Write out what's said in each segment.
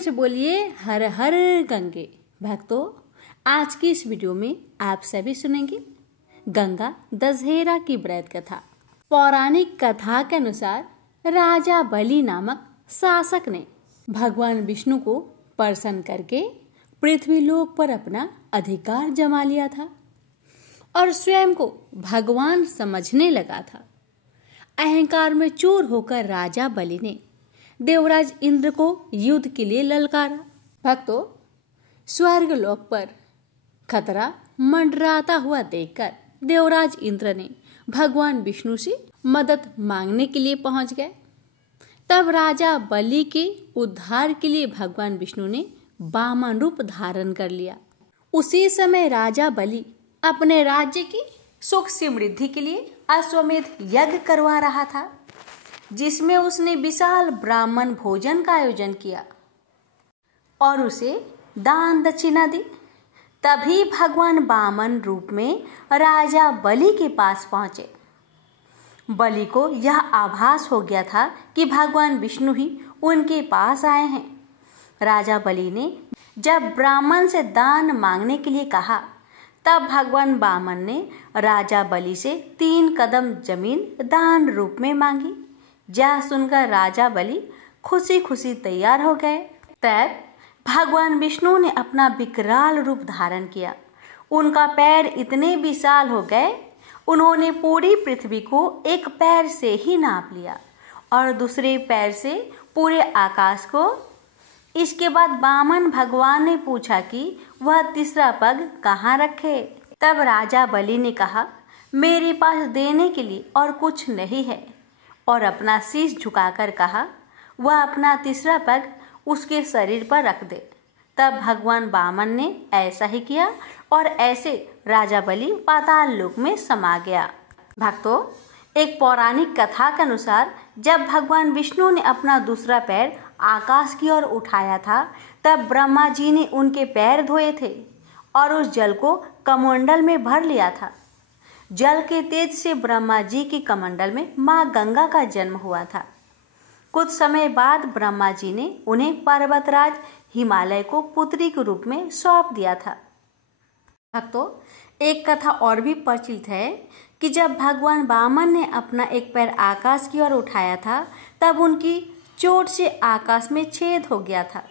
से बोलिए हर हर गंगे। भक्तों, आज की इस वीडियो में आप सभी सुनेंगे गंगा दशहरा की व्रत कथा। पौराणिक कथा के अनुसार राजा बलि नामक शासक ने भगवान विष्णु को प्रसन्न करके पृथ्वी लोक पर अपना अधिकार जमा लिया था और स्वयं को भगवान समझने लगा था। अहंकार में चूर होकर राजा बलि ने देवराज इंद्र को युद्ध के लिए ललकारा। भक्तों, स्वर्ग लोक पर खतरा मंडराता हुआ देखकर देवराज इंद्र ने भगवान विष्णु से मदद मांगने के लिए पहुंच गए। तब राजा बलि के उद्धार के लिए भगवान विष्णु ने वामन रूप धारण कर लिया। उसी समय राजा बलि अपने राज्य की सुख समृद्धि के लिए अश्वमेध यज्ञ करवा रहा था, जिसमें उसने विशाल ब्राह्मण भोजन का आयोजन किया और उसे दान दक्षिणा दी। तभी भगवान वामन रूप में राजा बलि के पास पहुंचे। बलि को यह आभास हो गया था कि भगवान विष्णु ही उनके पास आए हैं। राजा बलि ने जब ब्राह्मण से दान मांगने के लिए कहा, तब भगवान वामन ने राजा बलि से 3 कदम जमीन दान रूप में मांगी। यह सुनकर राजा बलि खुशी खुशी तैयार हो गए। तब भगवान विष्णु ने अपना विकराल रूप धारण किया। उनका पैर इतने विशाल हो गए, उन्होंने पूरी पृथ्वी को एक पैर से ही नाप लिया और दूसरे पैर से पूरे आकाश को। इसके बाद वामन भगवान ने पूछा कि वह तीसरा पग कहाँ रखे। तब राजा बलि ने कहा, मेरे पास देने के लिए और कुछ नहीं है, और अपना शीश झुकाकर कहा, वह अपना तीसरा पग उसके शरीर पर रख दे। तब भगवान वामन ने ऐसा ही किया और ऐसे राजा बलि पाताल लोक में समा गया। भक्तों, एक पौराणिक कथा के अनुसार जब भगवान विष्णु ने अपना दूसरा पैर आकाश की ओर उठाया था, तब ब्रह्मा जी ने उनके पैर धोए थे और उस जल को कमंडल में भर लिया था। जल के तेज से ब्रह्मा जी के कमंडल में माँ गंगा का जन्म हुआ था। कुछ समय बाद ब्रह्मा जी ने उन्हें पर्वतराज हिमालय को पुत्री के रूप में सौंप दिया था। भक्तों, एक कथा और भी प्रचलित है कि जब भगवान वामन ने अपना एक पैर आकाश की ओर उठाया था, तब उनकी चोट से आकाश में छेद हो गया था।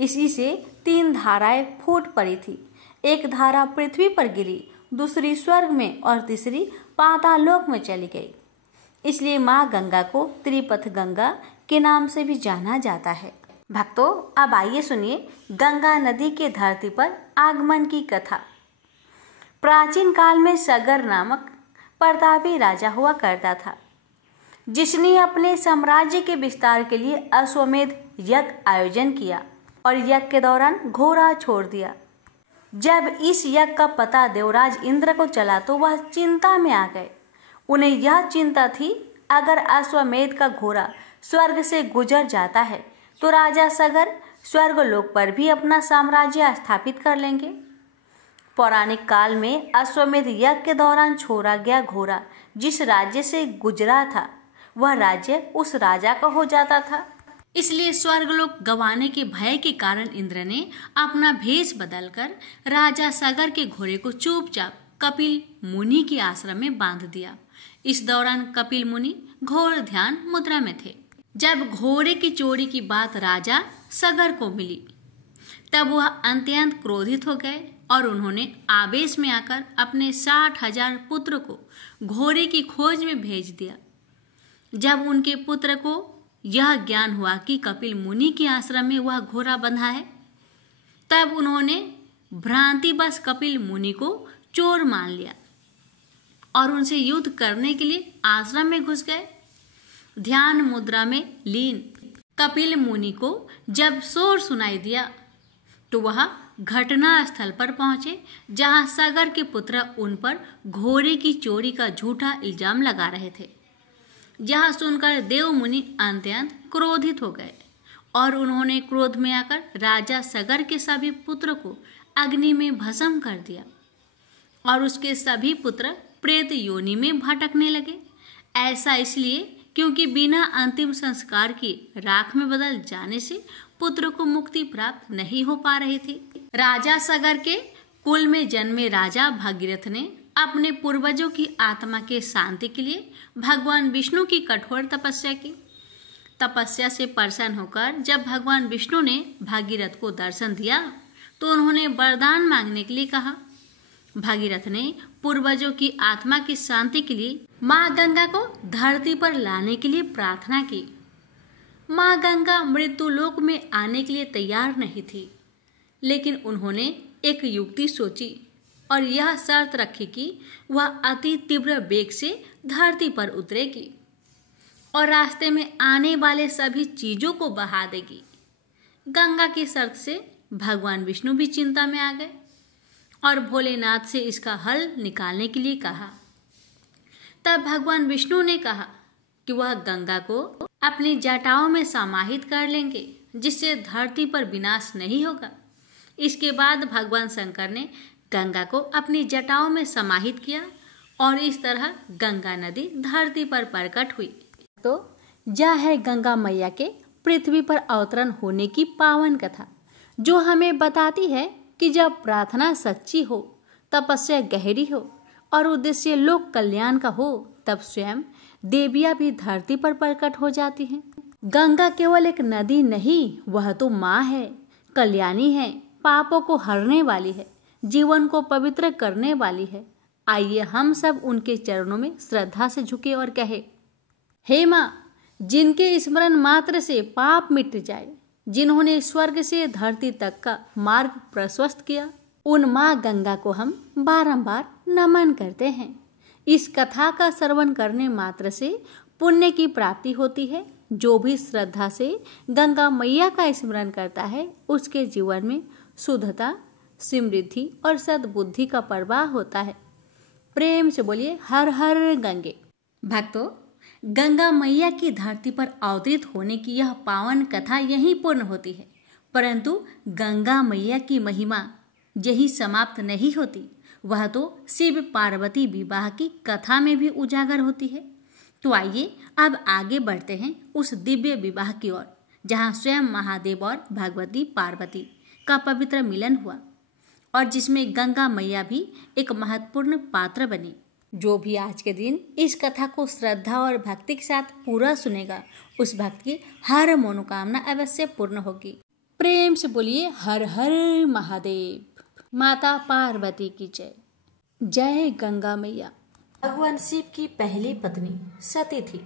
इसी से 3 धाराएं फूट पड़ी थी। एक धारा पृथ्वी पर गिरी, दूसरी स्वर्ग में और तीसरी पाताल लोक में चली गई। इसलिए माँ गंगा को त्रिपथ गंगा के नाम से भी जाना जाता है। भक्तों, अब आइए सुनिए गंगा नदी के धरती पर आगमन की कथा। प्राचीन काल में सगर नामक प्रतापी राजा हुआ करता था, जिसने अपने साम्राज्य के विस्तार के लिए अश्वमेध यज्ञ आयोजन किया और यज्ञ के दौरान घोड़ा छोड़ दिया। जब इस यज्ञ का पता देवराज इंद्र को चला तो वह चिंता में आ गए। उन्हें यह चिंता थी, अगर अश्वमेध का घोड़ा स्वर्ग से गुजर जाता है तो राजा सगर स्वर्ग लोक पर भी अपना साम्राज्य स्थापित कर लेंगे। पौराणिक काल में अश्वमेध यज्ञ के दौरान छोड़ा गया घोड़ा जिस राज्य से गुजरा था, वह राज्य उस राजा का हो जाता था। इसलिए स्वर्गलोक गंवाने के भय के कारण इंद्र ने अपना भेष बदलकर राजा सगर के घोड़े को चुपचाप कपिल मुनि के आश्रम में बांध दिया। इस दौरान कपिल मुनि घोर ध्यान मुद्रा में थे। जब घोड़े की चोरी की बात राजा सगर को मिली, तब वह अत्यंत क्रोधित हो गए और उन्होंने आवेश में आकर अपने 60,000 पुत्र को घोड़े की खोज में भेज दिया। जब उनके पुत्र को यह ज्ञान हुआ कि कपिल मुनि के आश्रम में वह घोड़ा बंधा है, तब उन्होंने भ्रांतिवश कपिल मुनि को चोर मान लिया और उनसे युद्ध करने के लिए आश्रम में घुस गए। ध्यान मुद्रा में लीन कपिल मुनि को जब शोर सुनाई दिया, तो वह घटना स्थल पर पहुंचे, जहां सगर के पुत्र उन पर घोड़े की चोरी का झूठा इल्जाम लगा रहे थे। यह सुनकर देव मुनि अत्यंत क्रोधित हो गए और उन्होंने क्रोध में आकर राजा सगर के सभी पुत्र को अग्नि में भस्म कर दिया और उसके सभी पुत्र प्रेत योनि में भटकने लगे। ऐसा इसलिए क्योंकि बिना अंतिम संस्कार के राख में बदल जाने से पुत्र को मुक्ति प्राप्त नहीं हो पा रही थी। राजा सगर के कुल में जन्मे राजा भागीरथ ने अपने पूर्वजों की आत्मा के शांति के लिए भगवान विष्णु की कठोर तपस्या की। तपस्या से प्रसन्न होकर जब भगवान विष्णु ने भागीरथ को दर्शन दिया तो उन्होंने वरदान मांगने के लिए कहा। भागीरथ ने पूर्वजों की आत्मा की शांति के लिए माँ गंगा को धरती पर लाने के लिए प्रार्थना की। माँ गंगा मृत्युलोक में आने के लिए तैयार नहीं थी, लेकिन उन्होंने एक युक्ति सोची और यह शर्त रखी कि वह अति तीव्र वेग से धरती पर उतरेगी और रास्ते में आने वाले सभी चीजों को बहा देगी। गंगा की शर्त से भगवान विष्णु भी चिंता में आ गए और भोलेनाथ से इसका हल निकालने के लिए कहा। तब भगवान विष्णु ने कहा कि वह गंगा को अपनी जटाओं में समाहित कर लेंगे, जिससे धरती पर विनाश नहीं होगा। इसके बाद भगवान शंकर ने गंगा को अपनी जटाओं में समाहित किया और इस तरह गंगा नदी धरती पर प्रकट हुई। तो यह है गंगा मैया के पृथ्वी पर अवतरण होने की पावन कथा, जो हमें बताती है कि जब प्रार्थना सच्ची हो, तपस्या गहरी हो और उद्देश्य लोक कल्याण का हो, तब स्वयं देवियां भी धरती पर प्रकट हो जाती हैं। गंगा केवल एक नदी नहीं, वह तो माँ है, कल्याणी है, पापों को हरने वाली है, जीवन को पवित्र करने वाली है। आइए हम सब उनके चरणों में श्रद्धा से झुके और कहे, हे माँ, जिनके स्मरण मात्र से पाप मिट जाए, जिन्होंने स्वर्ग से धरती तक का मार्ग प्रशस्त किया, उन माँ गंगा को हम बारंबार नमन करते हैं। इस कथा का श्रवण करने मात्र से पुण्य की प्राप्ति होती है। जो भी श्रद्धा से गंगा मैया का स्मरण करता है, उसके जीवन में शुद्धता, समृद्धि और सद्बुद्धि का प्रवाह होता है। प्रेम से बोलिए हर हर गंगे। भक्तों, गंगा मैया की धरती पर अवतरित होने की यह पावन कथा यहीं पूर्ण होती है, परंतु गंगा मैया की महिमा यही समाप्त नहीं होती, वह तो शिव पार्वती विवाह की कथा में भी उजागर होती है। तो आइए अब आगे बढ़ते हैं उस दिव्य विवाह की ओर, जहाँ स्वयं महादेव और भगवती पार्वती का पवित्र मिलन हुआ और जिसमें गंगा मैया भी एक महत्वपूर्ण पात्र बनी। जो भी आज के दिन इस कथा को श्रद्धा और भक्ति के साथ पूरा सुनेगा, उस भक्त की हर मनोकामना अवश्य पूर्ण होगी। प्रेम से बोलिए हर हर महादेव। माता पार्वती की जय। जय गंगा मैया। भगवान शिव की पहली पत्नी सती थी।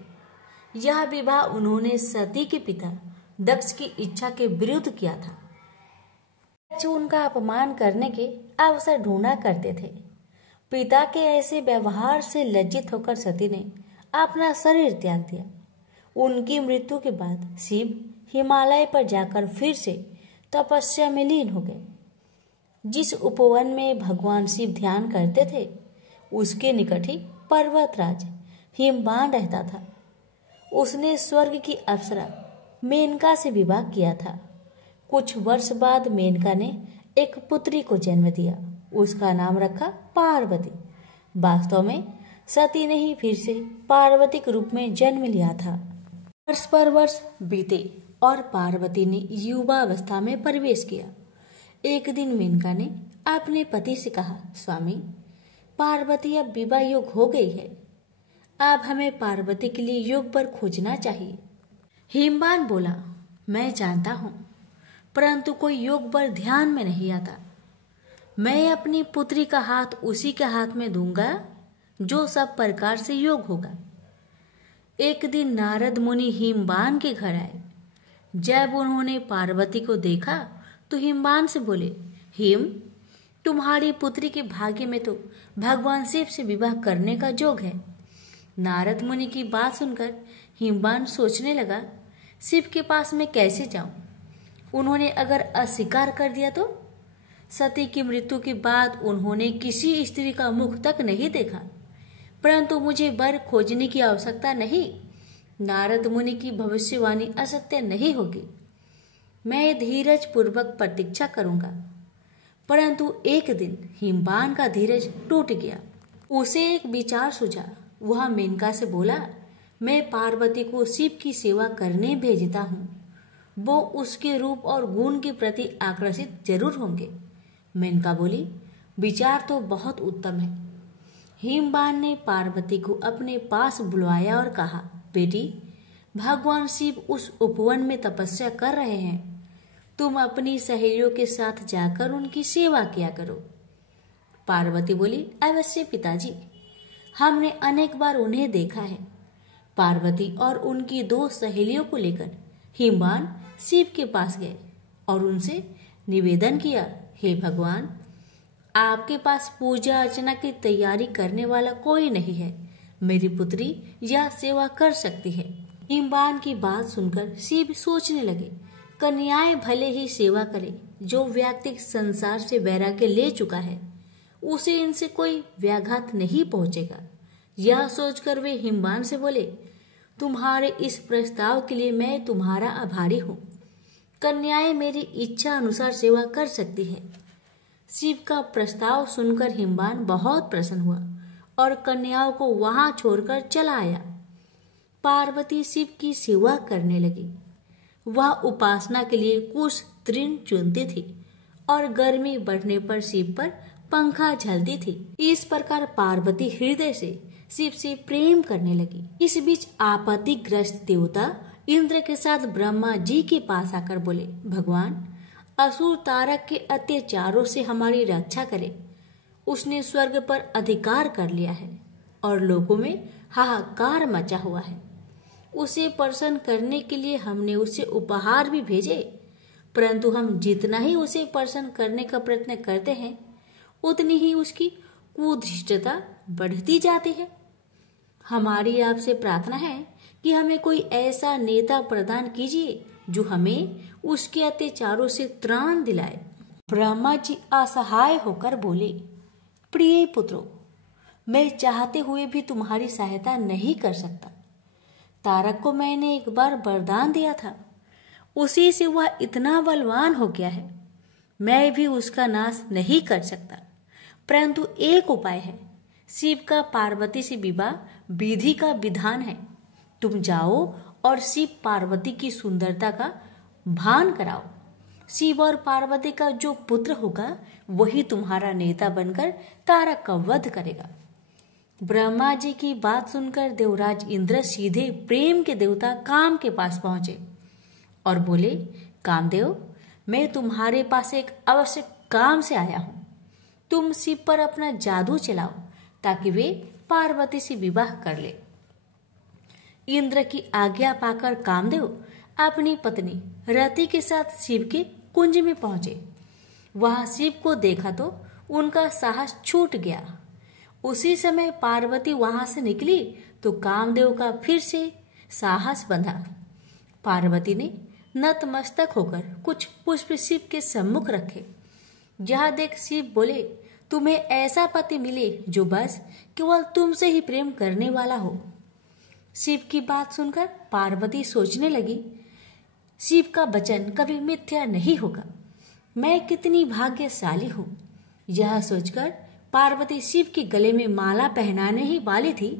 यह विवाह उन्होंने सती के पिता दक्ष की इच्छा के विरुद्ध किया था, जो उनका अपमान करने के अवसर ढूंढा करते थे। पिता के ऐसे व्यवहार से लज्जित होकर सती ने अपना शरीर त्याग दिया। उनकी मृत्यु के बाद शिव हिमालय पर जाकर फिर से तपस्या में लीन हो गए। जिस उपवन में भगवान शिव ध्यान करते थे, उसके निकट ही पर्वतराज हिमवान रहता था। उसने स्वर्ग की अप्सरा मेनका से विवाह किया था। कुछ वर्ष बाद मेनका ने एक पुत्री को जन्म दिया। उसका नाम रखा पार्वती। वास्तव में सती ने ही फिर से पार्वती के रूप में जन्म लिया था। वर्ष पर वर्ष बीते और पार्वती ने युवावस्था में प्रवेश किया। एक दिन मेनका ने अपने पति से कहा, स्वामी, पार्वती अब विवाह योग हो गई है। अब हमें पार्वती के लिए योग वर खोजना चाहिए। हिमवान बोला, मैं जानता हूँ, परंतु कोई योग वर ध्यान में नहीं आता। मैं अपनी पुत्री का हाथ उसी के हाथ में दूंगा जो सब प्रकार से योग होगा। एक दिन नारद मुनि हिमवान के घर आए। जब उन्होंने पार्वती को देखा तो हिमवान से बोले, हिम, तुम्हारी पुत्री के भाग्य में तो भगवान शिव से विवाह करने का योग है। नारद मुनि की बात सुनकर हिमवान सोचने लगा, शिव के पास मैं कैसे जाऊं? उन्होंने अगर अस्वीकार कर दिया तो? सती की मृत्यु के बाद उन्होंने किसी स्त्री का मुख तक नहीं देखा, परंतु मुझे वर खोजने की आवश्यकता नहीं। नारद मुनि की भविष्यवाणी असत्य नहीं होगी। मैं धीरज पूर्वक प्रतीक्षा करूंगा। परंतु एक दिन हिमवान का धीरज टूट गया। उसे एक विचार सूझा। वह मेनका से बोला, मैं पार्वती को शिव की सेवा करने भेजता हूँ। वो उसके रूप और गुण के प्रति आकर्षित जरूर होंगे। मेनका बोली, विचार तो बहुत उत्तम है। हिमवान ने पार्वती को अपने पास बुलवाया और कहा, बेटी, भगवान शिव उस उपवन में तपस्या कर रहे हैं। तुम अपनी सहेलियों के साथ जाकर उनकी सेवा किया करो। पार्वती बोली, अवश्य पिताजी, हमने अनेक बार उन्हें देखा है। पार्वती और उनकी 2 सहेलियों को लेकर हिमवान शिव के पास गए और उनसे निवेदन किया, हे भगवान, आपके पास पूजा अर्चना की तैयारी करने वाला कोई नहीं है। मेरी पुत्री यह सेवा कर सकती है। हिमवान की बात सुनकर शिव सोचने लगे, कन्याएं भले ही सेवा करे, जो व्यक्ति संसार से वैराग्य ले चुका है उसे इनसे कोई व्याघात नहीं पहुंचेगा। यह सोचकर वे हिमवान से बोले, तुम्हारे इस प्रस्ताव के लिए मैं तुम्हारा आभारी हूँ। कन्याएं मेरी इच्छा अनुसार सेवा कर सकती है। शिव का प्रस्ताव सुनकर हिमवान बहुत प्रसन्न हुआ और कन्याओं को वहां छोड़कर चला आया। पार्वती शिव की सेवा करने लगी। वह उपासना के लिए कुछ तृण चुनती थी और गर्मी बढ़ने पर शिव पर पंखा झलती थी। इस प्रकार पार्वती हृदय से शिव से प्रेम करने लगी। इस बीच आपत्तिग्रस्त देवता इंद्र के साथ ब्रह्मा जी के पास आकर बोले, भगवान, असुर तारक के अत्याचारों से हमारी रक्षा करे। उसने स्वर्ग पर अधिकार कर लिया है और लोगों में हाहाकार मचा हुआ है। उसे प्रसन्न करने के लिए हमने उसे उपहार भी भेजे, परंतु हम जितना ही उसे प्रसन्न करने का प्रयत्न करते हैं उतनी ही उसकी कुधृष्टता बढ़ती जाती है। हमारी आपसे प्रार्थना है कि हमें कोई ऐसा नेता प्रदान कीजिए जो हमें उसके अत्याचारों से त्राण दिलाए। ब्रह्मा जी असहाय होकर बोले, प्रिय पुत्रों, मैं चाहते हुए भी तुम्हारी सहायता नहीं कर सकता। तारक को मैंने एक बार वरदान दिया था, उसी से वह इतना बलवान हो गया है। मैं भी उसका नाश नहीं कर सकता, परंतु एक उपाय है। शिव का पार्वती से विवाह विधि का विधान है। तुम जाओ और शिव पार्वती की सुंदरता का भान कराओ। शिव और पार्वती का जो पुत्र होगा वही तुम्हारा नेता बनकर तारक का वध करेगा। ब्रह्मा जी की बात सुनकर देवराज इंद्र सीधे प्रेम के देवता काम के पास पहुंचे और बोले, कामदेव, मैं तुम्हारे पास एक आवश्यक काम से आया हूं। तुम शिव पर अपना जादू चलाओ ताकि वे पार्वती से विवाह कर ले। इंद्र की आज्ञा पाकर कामदेव अपनी पत्नी रति के साथ शिव के कुंज में पहुंचे। वहां शिव को देखा तो उनका साहस छूट गया। उसी समय पार्वती वहां से निकली तो कामदेव का फिर से साहस बंधा। पार्वती ने नतमस्तक होकर कुछ पुष्प शिव के सम्मुख रखे। यह देख शिव बोले, तुम्हें ऐसा पति मिले जो बस केवल तुमसे ही प्रेम करने वाला हो। शिव की बात सुनकर पार्वती सोचने लगी, शिव का वचन कभी मिथ्या नहीं होगा। मैं कितनी भाग्यशाली हूँ। यह सोचकर पार्वती शिव के गले में माला पहनाने ही वाली थी,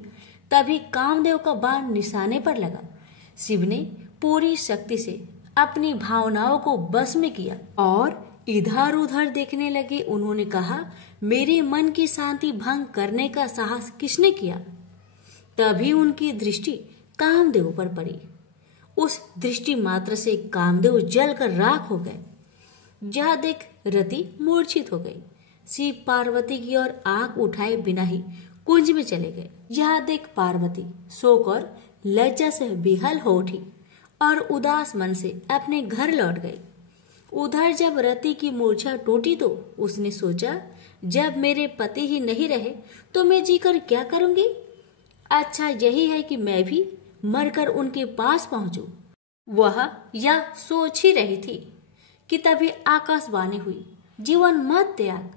तभी कामदेव का बाण निशाने पर लगा। शिव ने पूरी शक्ति से अपनी भावनाओं को बस में किया और इधर उधर देखने लगे। उन्होंने कहा, मेरे मन की शांति भंग करने का साहस किसने किया? तभी उनकी दृष्टि कामदेव पर पड़ी। उस दृष्टि मात्र से कामदेव जलकर राख हो गए। यह देख रति मूर्छित हो गई। शिव पार्वती की ओर आंख उठाए बिना ही कुंज में चले गए। यह देख पार्वती शोक और लज्जा से विहल हो उठी और उदास मन से अपने घर लौट गई। उधर जब रति की मूर्छा टूटी तो उसने सोचा, जब मेरे पति ही नहीं रहे तो मैं जीकर क्या करूंगी? अच्छा यही है कि मैं भी मरकर उनके पास पहुंचूं। वह यह सोच ही रही थी कि तभी आकाशवाणी हुई, जीवन मत त्याग।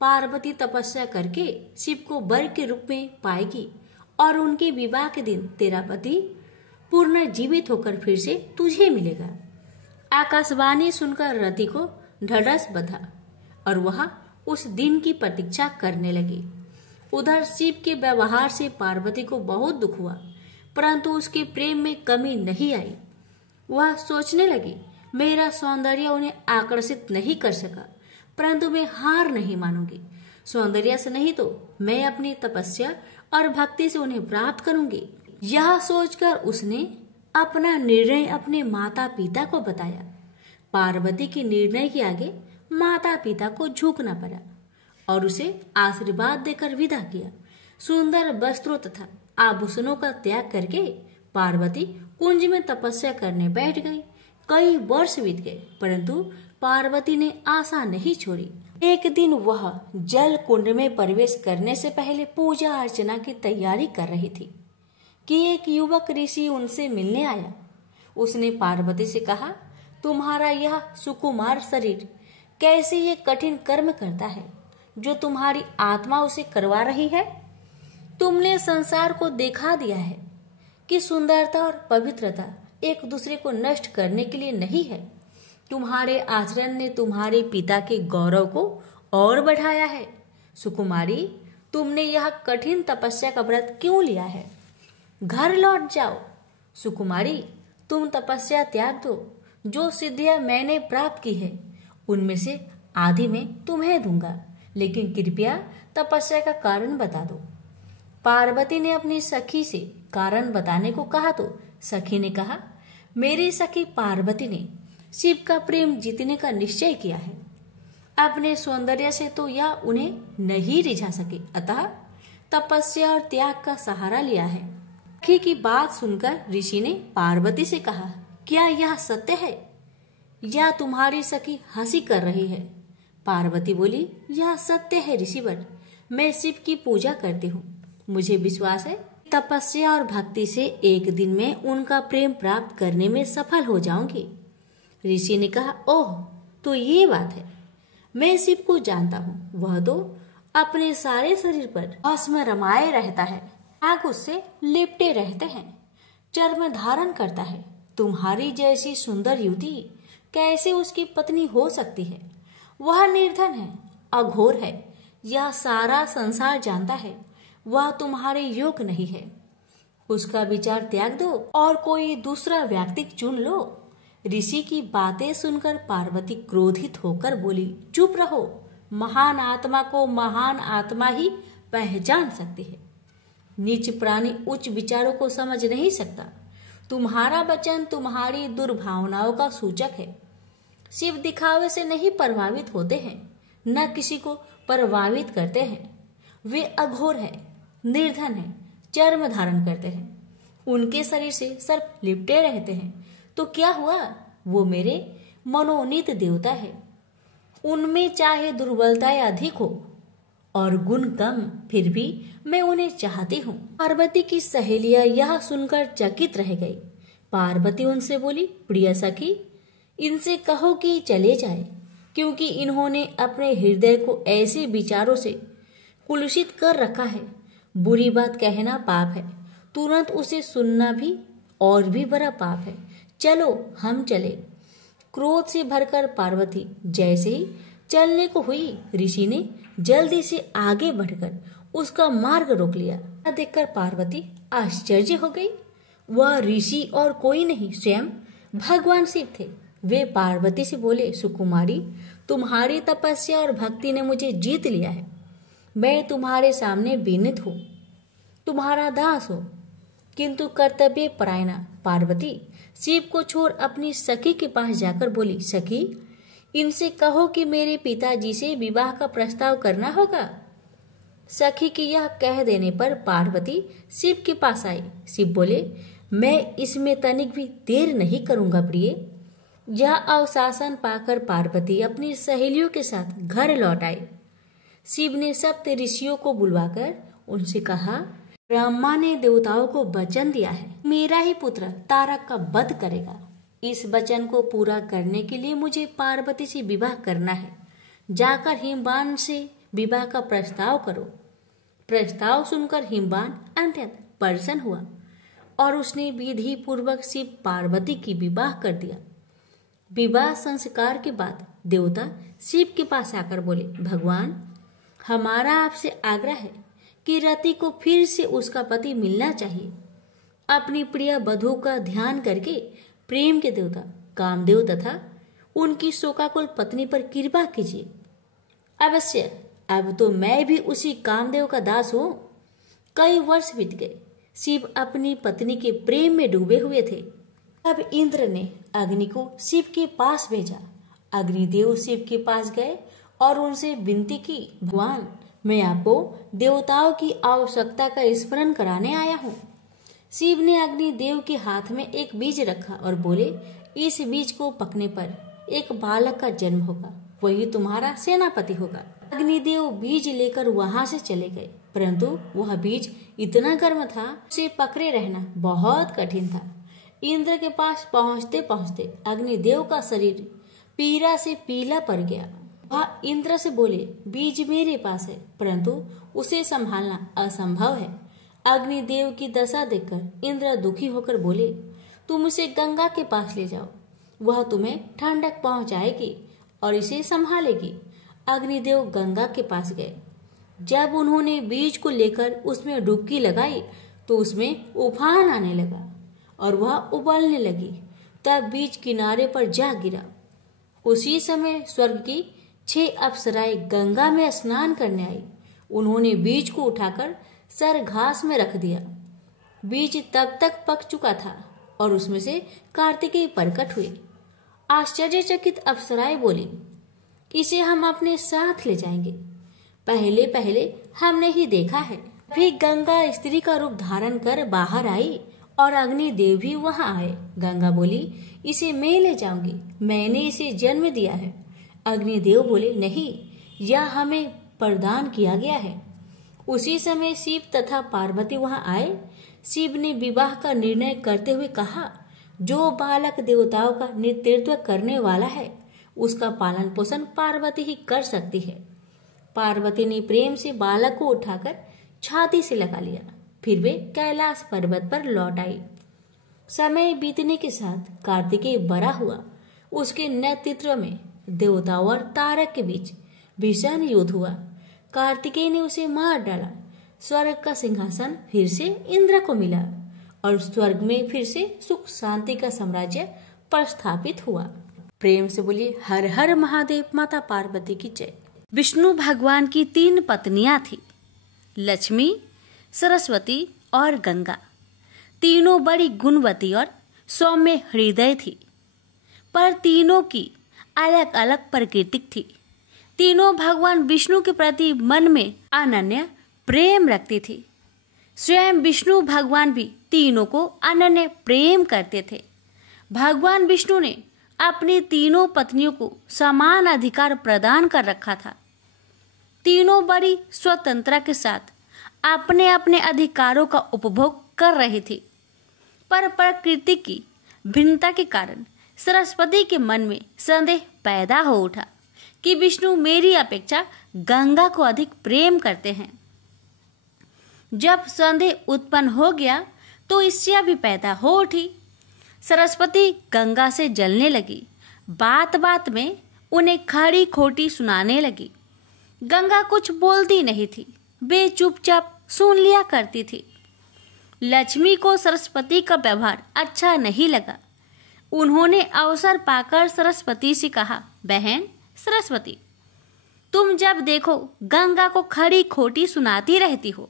पार्वती तपस्या करके शिव को वर के रूप में पाएगी और उनके विवाह के दिन तेरा पति पूर्ण जीवित होकर फिर से तुझे मिलेगा। आकाशवाणी सुनकर रति को ढढ़स बंधा और वह उस दिन की प्रतीक्षा करने लगी। उधर शिव के व्यवहार से पार्वती को बहुत दुख हुआ, परंतु उसके प्रेम में कमी नहीं आई। वह सोचने लगी, मेरा सौंदर्य उन्हें आकर्षित नहीं कर सका, परंतु मैं हार नहीं मानूंगी। सौंदर्य से नहीं तो मैं अपनी तपस्या और भक्ति से उन्हें प्राप्त करूंगी। यह सोचकर उसने अपना निर्णय अपने माता पिता को बताया। पार्वती के निर्णय के आगे माता पिता को झुकना पड़ा और उसे आशीर्वाद देकर विदा किया। सुंदर वस्त्रों तथा आभूषणों का त्याग करके पार्वती कुंज में तपस्या करने बैठ गई। कई वर्ष बीत गए, परंतु पार्वती ने आशा नहीं छोड़ी। एक दिन वह जल कुंड में प्रवेश करने से पहले पूजा अर्चना की तैयारी कर रही थी कि एक युवक ऋषि उनसे मिलने आया। उसने पार्वती से कहा, तुम्हारा यह सुकुमार शरीर कैसे ये कठिन कर्म करता है जो तुम्हारी आत्मा उसे करवा रही है? तुमने संसार को दिखा दिया है कि सुंदरता और पवित्रता एक दूसरे को नष्ट करने के लिए नहीं है। तुम्हारे आचरण ने तुम्हारे पिता के गौरव को और बढ़ाया है। सुकुमारी, तुमने यह कठिन तपस्या का व्रत क्यों लिया है? घर लौट जाओ। सुकुमारी, तुम तपस्या त्याग दो। जो सिद्धियां मैंने प्राप्त की है उनमें से आधी मैं तुम्हें दूंगा, लेकिन कृपया तपस्या का कारण बता दो। पार्वती ने अपनी सखी से कारण बताने को कहा तो सखी ने कहा, मेरी सखी पार्वती ने शिव का प्रेम जीतने का निश्चय किया है। अपने सौंदर्य से तो यह उन्हें नहीं रिझा सके, अतः तपस्या और त्याग का सहारा लिया है। सखी की बात सुनकर ऋषि ने पार्वती से कहा, क्या यह सत्य है या तुम्हारी सखी हंसी कर रही है? पार्वती बोली, यह सत्य है ऋषिवर। मैं शिव की पूजा करती हूँ। मुझे विश्वास है तपस्या और भक्ति से एक दिन में उनका प्रेम प्राप्त करने में सफल हो जाऊंगी। ऋषि ने कहा, ओह, तो ये बात है। मैं शिव को जानता हूँ। वह तो अपने सारे शरीर पर भस्म रमाए रहता है, आग उससे लिपटे रहते हैं, चर्म धारण करता है। तुम्हारी जैसी सुंदर युवती कैसे उसकी पत्नी हो सकती है? वह निर्धन है, अघोर है, यह सारा संसार जानता है। वह तुम्हारे योग्य नहीं है। उसका विचार त्याग दो और कोई दूसरा व्यक्ति चुन लो। ऋषि की बातें सुनकर पार्वती क्रोधित होकर बोली, चुप रहो। महान आत्मा को महान आत्मा ही पहचान सकती है। नीच प्राणी उच्च विचारों को समझ नहीं सकता। तुम्हारा वचन तुम्हारी दुर्भावनाओं का सूचक है। शिव दिखावे से नहीं प्रभावित होते हैं, न किसी को प्रभावित करते हैं। वे अघोर है, निर्धन है, चर्म धारण करते हैं, उनके शरीर से सर्प लिपटे रहते हैं। तो क्या हुआ? वो मेरे मनोनीत देवता है। उनमें चाहे दुर्बलताएं अधिक हो और गुण कम, फिर भी मैं उन्हें चाहती हूँ। पार्वती की सहेलियां यह सुनकर चकित रह गई। पार्वती उनसे बोली, प्रिय सखी, इनसे कहो कि चले जाए, क्योंकि इन्होंने अपने हृदय को ऐसे विचारों से कुलुषित कर रखा है। बुरी बात कहना पाप है, तुरंत उसे सुनना भी और भी बड़ा पाप है। चलो हम चले। क्रोध से भरकर पार्वती जैसे ही चलने को हुई, ऋषि ने जल्दी से आगे बढ़कर उसका मार्ग रोक लिया। देखकर पार्वती आश्चर्य हो गई। वह ऋषि और कोई नहीं, स्वयं भगवान शिव थे। वे पार्वती से बोले, सुकुमारी, तुम्हारी तपस्या और भक्ति ने मुझे जीत लिया है। मैं तुम्हारे सामने विनीत हूँ, तुम्हारा दास हूँ। किंतु कर्तव्य परायणा पार्वती शिव को छोड़ अपनी सखी के पास जाकर बोली, सखी, इनसे कहो कि मेरे पिताजी से विवाह का प्रस्ताव करना होगा। सखी की यह कह देने पर पार्वती शिव के पास आई। शिव बोले, मैं इसमें तनिक भी देर नहीं करूंगा प्रिय। यह अवशासन पाकर पार्वती अपनी सहेलियों के साथ घर लौट आई। शिव ने सप्त ऋषियों को बुलवाकर उनसे कहा, ब्रह्मा ने देवताओं को वचन दिया है, मेरा ही पुत्र तारक का वध करेगा। इस वचन को पूरा करने के लिए मुझे पार्वती से विवाह करना है। जाकर हिमवान से विवाह का प्रस्ताव करो। प्रस्ताव सुनकर हिमवान अत्यंत प्रसन्न हुआ और उसने विधि पूर्वक शिव पार्वती की विवाह कर दिया। विवाह संस्कार के बाद देवता शिव के पास आकर बोले, भगवान, हमारा आपसे आग्रह है कि रति को फिर से उसका पति मिलना चाहिए। अपनी प्रिय वधू का ध्यान करके प्रेम के देवता कामदेव तथा उनकी शोकाकुल पत्नी पर कृपा कीजिए। अवश्य, अब तो मैं भी उसी कामदेव का दास हूँ। कई वर्ष बीत गए। शिव अपनी पत्नी के प्रेम में डूबे हुए थे। तब इंद्र ने अग्नि को शिव के पास भेजा। अग्निदेव शिव के पास गए और उनसे विनती की, भगवान, मैं आपको देवताओं की आवश्यकता का स्मरण कराने आया हूँ। शिव ने अग्निदेव के हाथ में एक बीज रखा और बोले, इस बीज को पकने पर एक बालक का जन्म होगा, वही तुम्हारा सेनापति होगा। अग्निदेव बीज लेकर वहां से चले गए, परंतु वह बीज इतना गर्म था, उसे पकड़े रहना बहुत कठिन था। इंद्र के पास पहुंचते पहुंचते अग्निदेव का शरीर पीड़ा से पीला पड़ गया। वह इंद्र से बोले, बीज मेरे पास है, परंतु उसे संभालना असंभव है। अग्निदेव की दशा देखकर इंद्र दुखी होकर बोले, तुम इसे गंगा के पास ले जाओ, वह तुम्हें ठंडक पहुंचाएगी और इसे संभालेगी। अग्निदेव गंगा के पास गए। जब उन्होंने बीज को लेकर उसमें डुबकी लगाई तो उसमें उफान आने लगा और वह उबलने लगी। तब बीज किनारे पर जा गिरा। उसी समय स्वर्ग की 6 अप्सराएं गंगा में स्नान करने आई। उन्होंने बीज को उठाकर सर घास में रख दिया। बीज तब तक पक चुका था और उसमें से कार्तिकेय प्रकट हुए। आश्चर्यचकित अप्सराएं बोली, इसे हम अपने साथ ले जाएंगे, पहले पहले हमने ही देखा है। फिर गंगा स्त्री का रूप धारण कर बाहर आई और अग्निदेव भी वहां आए। गंगा बोली, इसे मैं ले जाऊंगी, मैंने इसे जन्म दिया है। अग्निदेव बोले, नहीं, यह हमें प्रदान किया गया है। उसी समय शिव तथा पार्वती वहां आए। शिव ने विवाह का निर्णय करते हुए कहा, जो बालक देवताओं का नेतृत्व करने वाला है उसका पालन पोषण पार्वती ही कर सकती है। पार्वती ने प्रेम से बालक को उठाकर छाती से लगा लिया। फिर वे कैलाश पर्वत पर लौट आई। समय बीतने के साथ कार्तिकेय बड़ा हुआ। उसके नेतृत्व में देवताओं और तारक के बीच भीषण युद्ध हुआ। कार्तिकेय ने उसे मार डाला। स्वर्ग का सिंहासन फिर से इंद्र को मिला और स्वर्ग में फिर से सुख शांति का साम्राज्य प्रस्थापित हुआ। प्रेम से बोलिए, हर हर महादेव। माता पार्वती की जय। विष्णु भगवान की 3 पत्नियां थी, लक्ष्मी, सरस्वती और गंगा। तीनों बड़ी गुणवती और सौम्य हृदय थी, पर तीनों की अलग अलग प्रकृति थी। तीनों भगवान विष्णु के प्रति मन में अनन्य प्रेम रखती थी। स्वयं विष्णु भगवान भी तीनों को अनन्य प्रेम करते थे। भगवान विष्णु ने अपनी तीनों पत्नियों को समान अधिकार प्रदान कर रखा था। तीनों बड़ी स्वतंत्रता के साथ अपने अपने अधिकारों का उपभोग कर रही थी, पर प्रकृति की भिन्नता के कारण सरस्वती के मन में संदेह पैदा हो उठा कि विष्णु मेरी अपेक्षा गंगा को अधिक प्रेम करते हैं। जब संदेह उत्पन्न हो गया तो ईर्ष्या भी पैदा हो उठी। सरस्वती गंगा से जलने लगी। बात बात में उन्हें खरी खोटी सुनाने लगी। गंगा कुछ बोलती नहीं थी, वे चुपचाप सुन लिया करती थी। लक्ष्मी को सरस्वती का व्यवहार अच्छा नहीं लगा। उन्होंने अवसर पाकर सरस्वती से कहा, बहन सरस्वती, तुम जब देखो गंगा को खरी खोटी सुनाती रहती हो।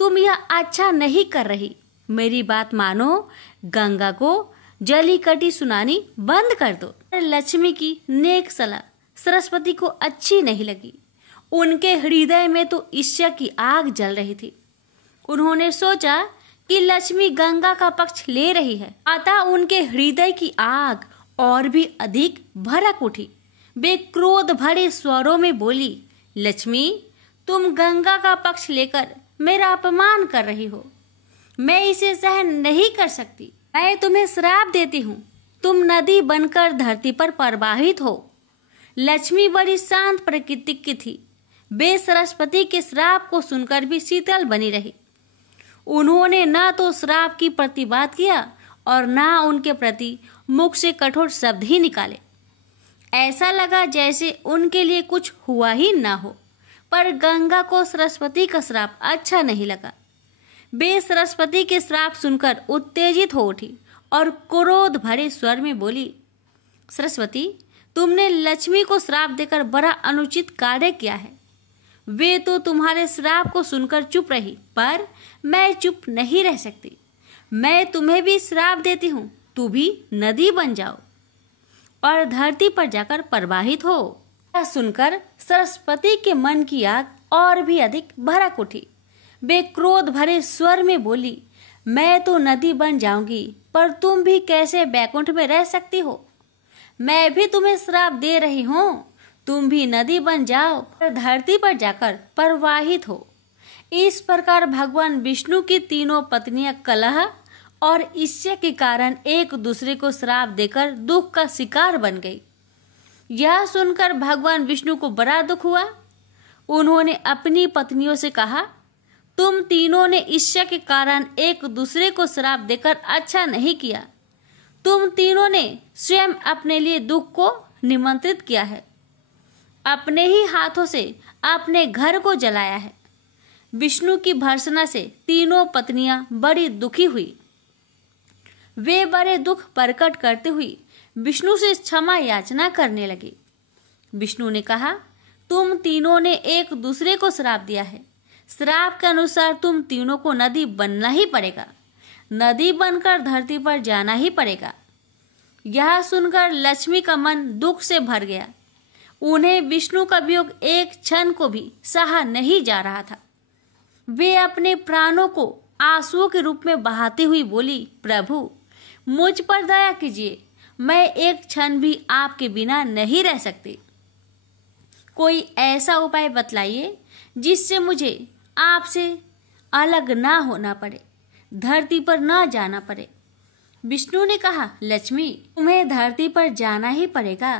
तुम यह अच्छा नहीं कर रही। मेरी बात मानो, गंगा को जली कटी सुनानी बंद कर दो। लक्ष्मी की नेक सलाह सरस्वती को अच्छी नहीं लगी। उनके हृदय में तो ईर्ष्या की आग जल रही थी। उन्होंने सोचा कि लक्ष्मी गंगा का पक्ष ले रही है, अतः उनके हृदय की आग और भी अधिक भड़क उठी। वे क्रोध भरे स्वरों में बोली, लक्ष्मी, तुम गंगा का पक्ष लेकर मेरा अपमान कर रही हो। मैं इसे सहन नहीं कर सकती। मैं तुम्हें श्राप देती हूँ, तुम नदी बनकर धरती पर प्रवाहित हो। लक्ष्मी बड़ी शांत प्रकृति की थी। वे सरस्वती के श्राप को सुनकर भी शीतल बनी रही। उन्होंने न तो श्राप की प्रतिवाद किया और न उनके प्रति मुख से कठोर शब्द ही निकाले। ऐसा लगा जैसे उनके लिए कुछ हुआ ही ना हो। पर गंगा को सरस्वती का श्राप अच्छा नहीं लगा। वे सरस्वती के श्राप सुनकर उत्तेजित हो उठी और क्रोध भरे स्वर में बोली, सरस्वती, तुमने लक्ष्मी को श्राप देकर बड़ा अनुचित कार्य किया है। वे तो तुम्हारे श्राप को सुनकर चुप रही, पर मैं चुप नहीं रह सकती। मैं तुम्हें भी श्राप देती हूँ, तू भी नदी बन जाओ और धरती पर जाकर प्रवाहित हो। यह सुनकर सरस्वती के मन की आग और भी अधिक भड़क उठी। वे क्रोध भरे स्वर में बोली, मैं तो नदी बन जाऊंगी, पर तुम भी कैसे बैकुंठ में रह सकती हो? मैं भी तुम्हें श्राप दे रही हूँ, तुम भी नदी बन जाओ और धरती पर जाकर प्रवाहित हो। इस प्रकार भगवान विष्णु की तीनों पत्नियां कलह और ईर्ष्या के कारण एक दूसरे को श्राप देकर दुख का शिकार बन गई। यह सुनकर भगवान विष्णु को बड़ा दुख हुआ। उन्होंने अपनी पत्नियों से कहा, तुम तीनों ने ईर्ष्या के कारण एक दूसरे को श्राप देकर अच्छा नहीं किया। तुम तीनों ने स्वयं अपने लिए दुख को निमंत्रित किया है, अपने ही हाथों से अपने घर को जलाया है। विष्णु की भर्त्सना से तीनों पत्नियां बड़ी दुखी हुई। वे बड़े दुख प्रकट करते हुए विष्णु से क्षमा याचना करने लगे। विष्णु ने कहा, तुम तीनों ने एक दूसरे को श्राप दिया है। श्राप के अनुसार तुम तीनों को नदी बनना ही पड़ेगा, नदी बनकर धरती पर जाना ही पड़ेगा। यह सुनकर लक्ष्मी का मन दुख से भर गया। उन्हें विष्णु का वियोग एक क्षण को भी सहा नहीं जा रहा था। वे अपने प्राणों को आंसुओं के रूप में बहाती हुई बोली, प्रभु, मुझ पर दया कीजिए, मैं एक क्षण भी आपके बिना नहीं रह सकती। कोई ऐसा उपाय बतलाइए जिससे मुझे आपसे अलग ना होना पड़े, धरती पर ना जाना पड़े। विष्णु ने कहा, लक्ष्मी, तुम्हें धरती पर जाना ही पड़ेगा,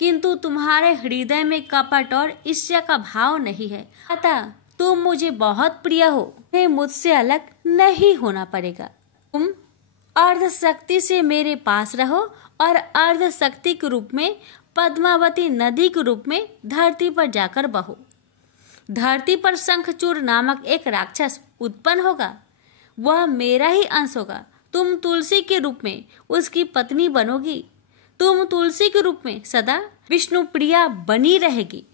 किंतु तुम्हारे हृदय में कपट और ईर्ष्या का भाव नहीं है, अतः तुम मुझे बहुत प्रिय हो, तुम्हें मुझसे अलग नहीं होना पड़ेगा। तुम अर्ध शक्ति से मेरे पास रहो और अर्ध शक्ति के रूप में पद्मावती नदी के रूप में धरती पर जाकर बहो। धरती पर शंखचूड़ नामक एक राक्षस उत्पन्न होगा, वह मेरा ही अंश होगा। तुम तुलसी के रूप में उसकी पत्नी बनोगी। तुम तुलसी के रूप में सदा विष्णु प्रिया बनी रहेगी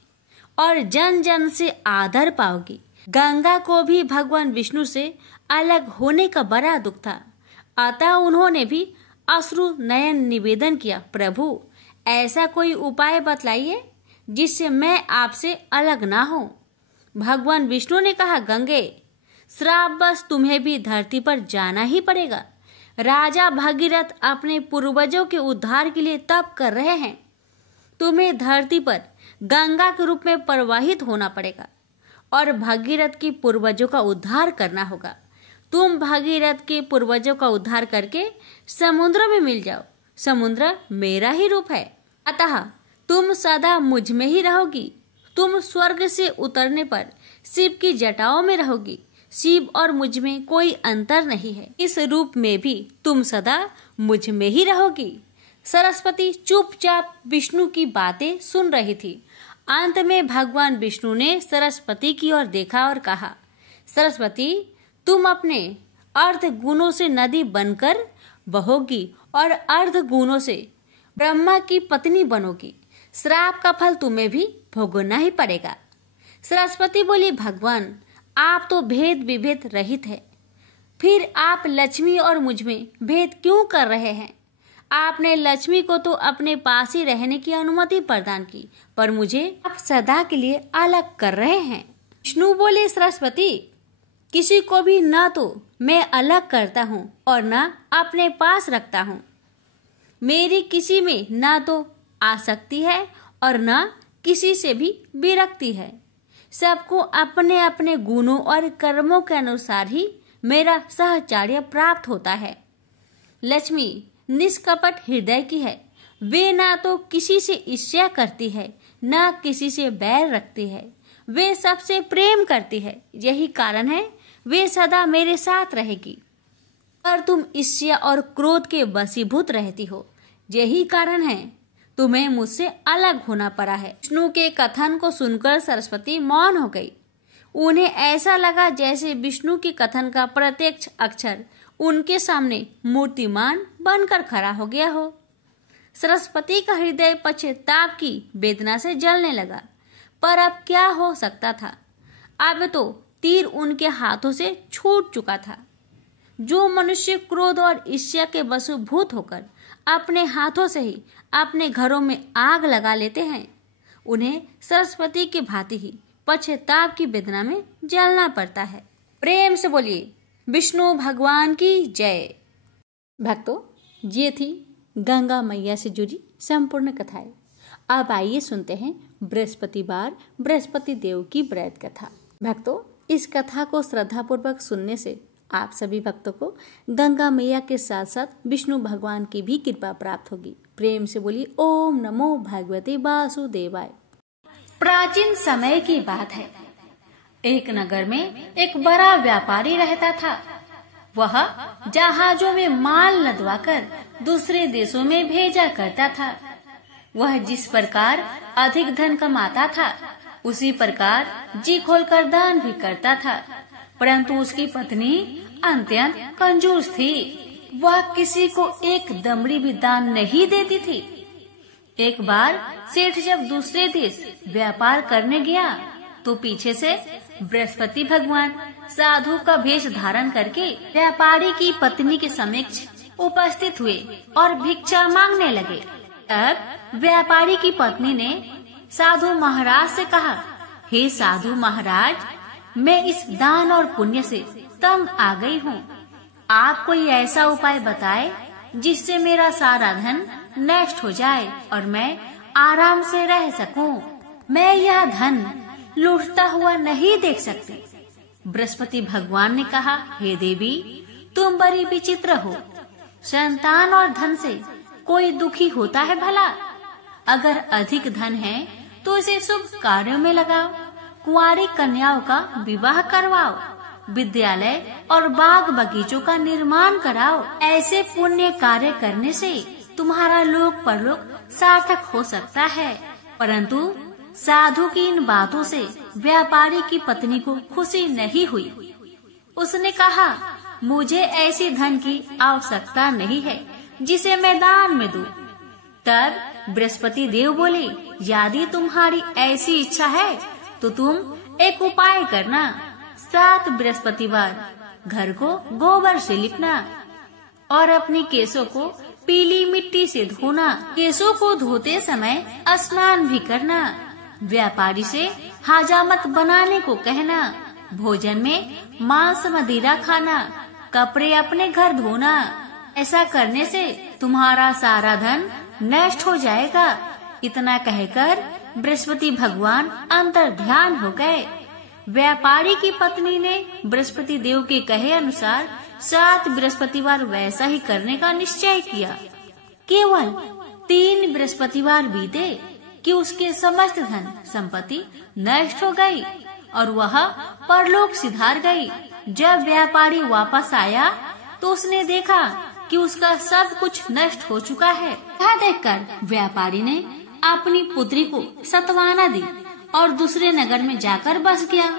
और जन जन से आदर पाओगी। गंगा को भी भगवान विष्णु से अलग होने का बड़ा दुख था, अतः उन्होंने भी अश्रु नयन निवेदन किया, प्रभु, ऐसा कोई उपाय बतलाइए जिससे मैं आपसे अलग ना हो। भगवान विष्णु ने कहा, गंगे, श्राप बस तुम्हें भी धरती पर जाना ही पड़ेगा। राजा भगीरथ अपने पूर्वजों के उद्धार के लिए तप कर रहे हैं। तुम्हें धरती पर गंगा के रूप में प्रवाहित होना पड़ेगा और भगीरथ के पूर्वजों का उद्धार करना होगा। तुम भगीरथ के पूर्वजों का उद्धार करके समुद्र में मिल जाओ। समुद्र मेरा ही रूप है, अतः तुम सदा मुझ में ही रहोगी। तुम स्वर्ग से उतरने पर शिव की जटाओं में रहोगी। शिव और मुझ में कोई अंतर नहीं है, इस रूप में भी तुम सदा मुझ में ही रहोगी। सरस्वती चुपचाप विष्णु की बातें सुन रही थी। अंत में भगवान विष्णु ने सरस्वती की ओर देखा और कहा, सरस्वती, तुम अपने अर्ध गुणों से नदी बनकर बहोगी और अर्ध गुणों से ब्रह्मा की पत्नी बनोगी। श्राप का फल तुम्हें भी भोगना ही पड़ेगा। सरस्वती बोली, भगवान, आप तो भेद विभेद रहित है, फिर आप लक्ष्मी और मुझ में भेद क्यों कर रहे हैं? आपने लक्ष्मी को तो अपने पास ही रहने की अनुमति प्रदान की, पर मुझे आप सदा के लिए अलग कर रहे हैं। विष्णु बोले, सरस्वती, किसी को भी न तो मैं अलग करता हूँ और न अपने पास रखता हूँ। मेरी किसी में न तो आसक्ति है और न किसी से भी विरक्ति है। सबको अपने अपने गुणों और कर्मों के अनुसार ही मेरा सहचर्य प्राप्त होता है। लक्ष्मी निष्कपट हृदय की है, वे ना तो किसी से ईर्ष्या करती है, ना किसी से बैर रखती है, वे सबसे प्रेम करती है। यही कारण है वे सदा मेरे साथ रहेगी। पर तुम ईर्ष्या और क्रोध के वशीभूत रहती हो, यही कारण है तुम्हें मुझसे अलग होना पड़ा है। विष्णु के कथन को सुनकर सरस्वती मौन हो गई। उन्हें ऐसा लगा जैसे विष्णु के कथन का प्रत्येक अक्षर उनके सामने मूर्तिमान बनकर खड़ा हो गया हो। सरस्वती का हृदय पश्चाताप की वेदना से जलने लगा, पर अब क्या हो सकता था। अब तो तीर उनके हाथों से छूट चुका था। जो मनुष्य क्रोध और ईर्ष्या के वशीभूत होकर अपने हाथों से ही अपने घरों में आग लगा लेते हैं, उन्हें सरस्वती की भांति ही पश्चाताप की वेदना में जलना पड़ता है। प्रेम से बोलिए विष्णु भगवान की जय। भक्तों, ये थी गंगा मैया से जुड़ी संपूर्ण कथाएं। अब आइए सुनते हैं बृहस्पतिवार बृहस्पति देव की व्रत कथा। भक्तों, इस कथा को श्रद्धापूर्वक सुनने से आप सभी भक्तों को गंगा मैया के साथ साथ विष्णु भगवान की भी कृपा प्राप्त होगी। प्रेम से बोलिए ओम नमो भगवते वासुदेवाय। प्राचीन समय की बात है। एक नगर में एक बड़ा व्यापारी रहता था। वह जहाजों में माल लदवाकर दूसरे देशों में भेजा करता था। वह जिस प्रकार अधिक धन कमाता था, उसी प्रकार जी खोलकर दान भी करता था, परंतु उसकी पत्नी अत्यंत कंजूस थी। वह किसी को एक दमड़ी भी दान नहीं देती थी। एक बार सेठ जब दूसरे देश व्यापार करने गया तो पीछे से बृहस्पति भगवान साधु का वेश धारण करके व्यापारी की पत्नी के समक्ष उपस्थित हुए और भिक्षा मांगने लगे। अब व्यापारी की पत्नी ने साधु महाराज से कहा, हे साधु महाराज, मैं इस दान और पुण्य से तंग आ गई हूँ। आप कोई ऐसा उपाय बताए जिससे मेरा सारा धन नष्ट हो जाए और मैं आराम से रह सकूं। मैं यह धन लूटता हुआ नहीं देख सकती। बृहस्पति भगवान ने कहा, हे देवी, तुम बड़ी विचित्र हो। संतान और धन से कोई दुखी होता है भला? अगर अधिक धन है तो इसे शुभ कार्यों में लगाओ, कुंवारी कन्याओं का विवाह करवाओ, विद्यालय और बाग बगीचों का निर्माण कराओ। ऐसे पुण्य कार्य करने से तुम्हारा लोक परलोक सार्थक हो सकता है। परंतु साधु की इन बातों से व्यापारी की पत्नी को खुशी नहीं हुई। उसने कहा, मुझे ऐसी धन की आवश्यकता नहीं है जिसे मैं दान में दूं। तब बृहस्पति देव बोले, यदि तुम्हारी ऐसी इच्छा है तो तुम एक उपाय करना। 7 बृहस्पतिवार घर को गोबर से लिपना और अपने केसों को पीली मिट्टी से धोना। केसों को धोते समय स्नान भी करना। व्यापारी से हजामत बनाने को कहना। भोजन में मांस मदिरा खाना। कपड़े अपने घर धोना। ऐसा करने से तुम्हारा सारा धन नष्ट हो जाएगा। इतना कहकर बृहस्पति भगवान अंतर ध्यान हो गए। व्यापारी की पत्नी ने बृहस्पति देव के कहे अनुसार 7 बृहस्पतिवार वैसा ही करने का निश्चय किया। केवल 3 बृहस्पतिवार बीते कि उसके समस्त धन संपत्ति नष्ट हो गई और वह परलोक सिधार गई। जब व्यापारी वापस आया तो उसने देखा कि उसका सब कुछ नष्ट हो चुका है। यह देखकर व्यापारी ने अपनी पुत्री को सत्वाना दी और दूसरे नगर में जाकर बस गया।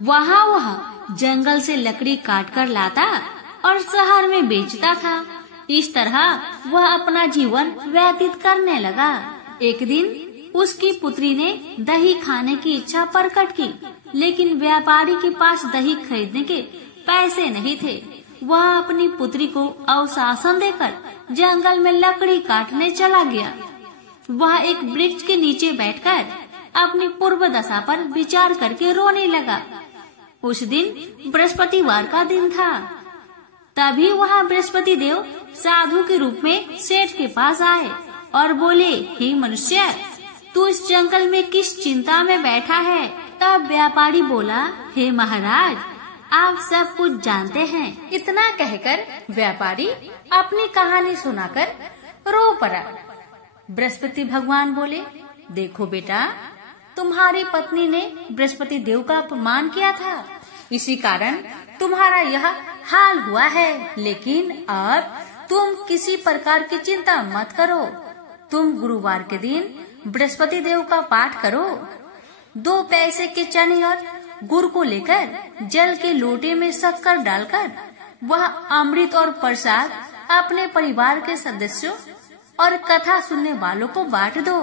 वहाँ वह जंगल से लकड़ी काट कर लाता और शहर में बेचता था। इस तरह वह अपना जीवन व्यतीत करने लगा। एक दिन उसकी पुत्री ने दही खाने की इच्छा प्रकट की, लेकिन व्यापारी के पास दही खरीदने के पैसे नहीं थे। वह अपनी पुत्री को अवशासन देकर जंगल में लकड़ी काटने चला गया। वह एक वृक्ष के नीचे बैठकर अपनी पूर्व दशा पर विचार करके रोने लगा। उस दिन बृहस्पतिवार का दिन था। तभी वहाँ बृहस्पति देव साधु के रूप में सेठ के पास आए और बोले, हे मनुष्य, तू इस जंगल में किस चिंता में बैठा है? तब व्यापारी बोला, हे महाराज, आप सब कुछ जानते हैं। इतना कहकर व्यापारी अपनी कहानी सुनाकर रो पड़ा। बृहस्पति भगवान बोले, देखो बेटा, तुम्हारी पत्नी ने बृहस्पति देव का अपमान किया था, इसी कारण तुम्हारा यह हाल हुआ है। लेकिन अब तुम किसी प्रकार की चिंता मत करो। तुम गुरुवार के दिन बृहस्पति देव का पाठ करो। 2 पैसे के चने और गुड़ को लेकर जल के लोटे में शक्कर डालकर वह अमृत और प्रसाद अपने परिवार के सदस्यों और कथा सुनने वालों को बांट दो।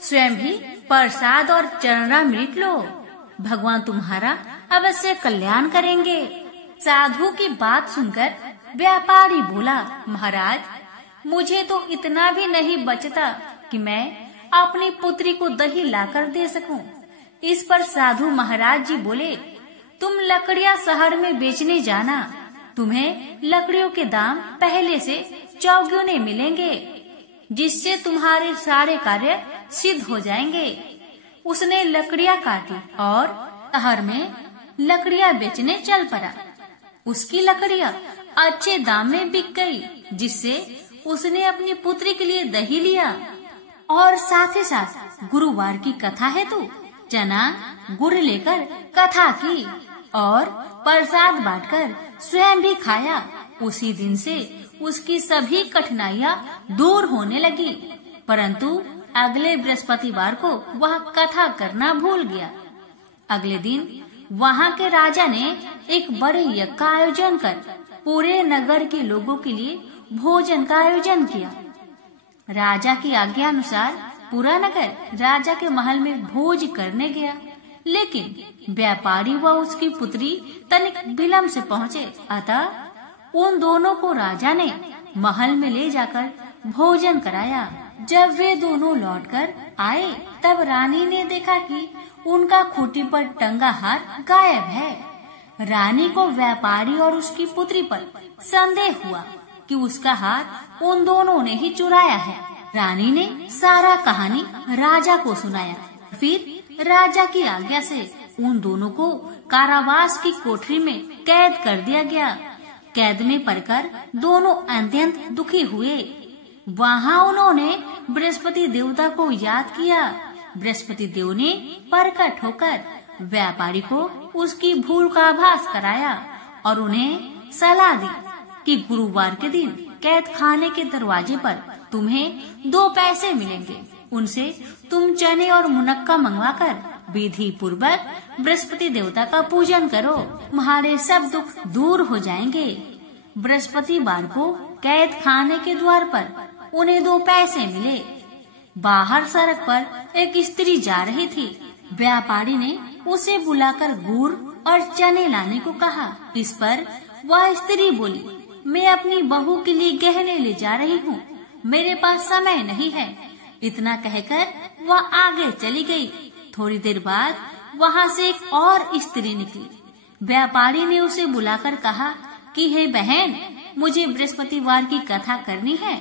स्वयं भी प्रसाद और चरणामृत लो। भगवान तुम्हारा अवश्य कल्याण करेंगे। साधु की बात सुनकर व्यापारी बोला, महाराज, मुझे तो इतना भी नहीं बचता कि मैं अपनी पुत्री को दही लाकर दे सकूं। इस पर साधु महाराज जी बोले, तुम लकड़ियां शहर में बेचने जाना, तुम्हें लकड़ियों के दाम पहले से चौगुने मिलेंगे, जिससे तुम्हारे सारे कार्य सिद्ध हो जाएंगे। उसने लकड़ियां काटी और शहर में लकड़ियां बेचने चल पड़ा। उसकी लकड़ियां अच्छे दाम में बिक गई, जिससे उसने अपनी पुत्री के लिए दही लिया और साथ ही साथ गुरुवार की कथा हेतु चना गुड़ लेकर कथा की और प्रसाद बांटकर स्वयं भी खाया। उसी दिन से उसकी सभी कठिनाइयां दूर होने लगी, परंतु अगले बृहस्पतिवार को वह कथा करना भूल गया। अगले दिन वहाँ के राजा ने एक बड़े यज्ञ का आयोजन कर पूरे नगर के लोगों के लिए भोजन का आयोजन किया। राजा की आज्ञा अनुसार पूरा नगर राजा के महल में भोज करने गया, लेकिन व्यापारी व उसकी पुत्री तनिक विलंब से पहुँचे। अतः उन दोनों को राजा ने महल में ले जाकर भोजन कराया। जब वे दोनों लौटकर आए, तब रानी ने देखा कि उनका खूंटी पर टंगा हार गायब है। रानी को व्यापारी और उसकी पुत्री पर संदेह हुआ कि उसका हार उन दोनों ने ही चुराया है। रानी ने सारा कहानी राजा को सुनाया। फिर राजा की आज्ञा से उन दोनों को कारावास की कोठरी में कैद कर दिया गया। कैद में पड़कर दोनों अत्यंत दुखी हुए। वहाँ उन्होंने बृहस्पति देवता को याद किया। बृहस्पति देव ने प्रकट होकर व्यापारी को उसकी भूल का आभास कराया और उन्हें सलाह दी कि गुरुवार के दिन कैद खाने के दरवाजे पर तुम्हें 2 पैसे मिलेंगे। उनसे तुम चने और मुनक्का मंगवाकर विधि पूर्वक बृहस्पति देवता का पूजन करो, तुम्हारे सब दुख दूर हो जाएंगे। बृहस्पतिवार को कैद खाने के द्वार पर उन्हें 2 पैसे मिले। बाहर सड़क पर एक स्त्री जा रही थी। व्यापारी ने उसे बुलाकर गुड़ और चने लाने को कहा। इस पर वह स्त्री बोली, मैं अपनी बहू के लिए गहने ले जा रही हूँ, मेरे पास समय नहीं है। इतना कहकर वह आगे चली गई। थोड़ी देर बाद वहाँ से एक और स्त्री निकली। व्यापारी ने उसे बुलाकर कहा कि हे बहन, मुझे बृहस्पतिवार की कथा करनी है,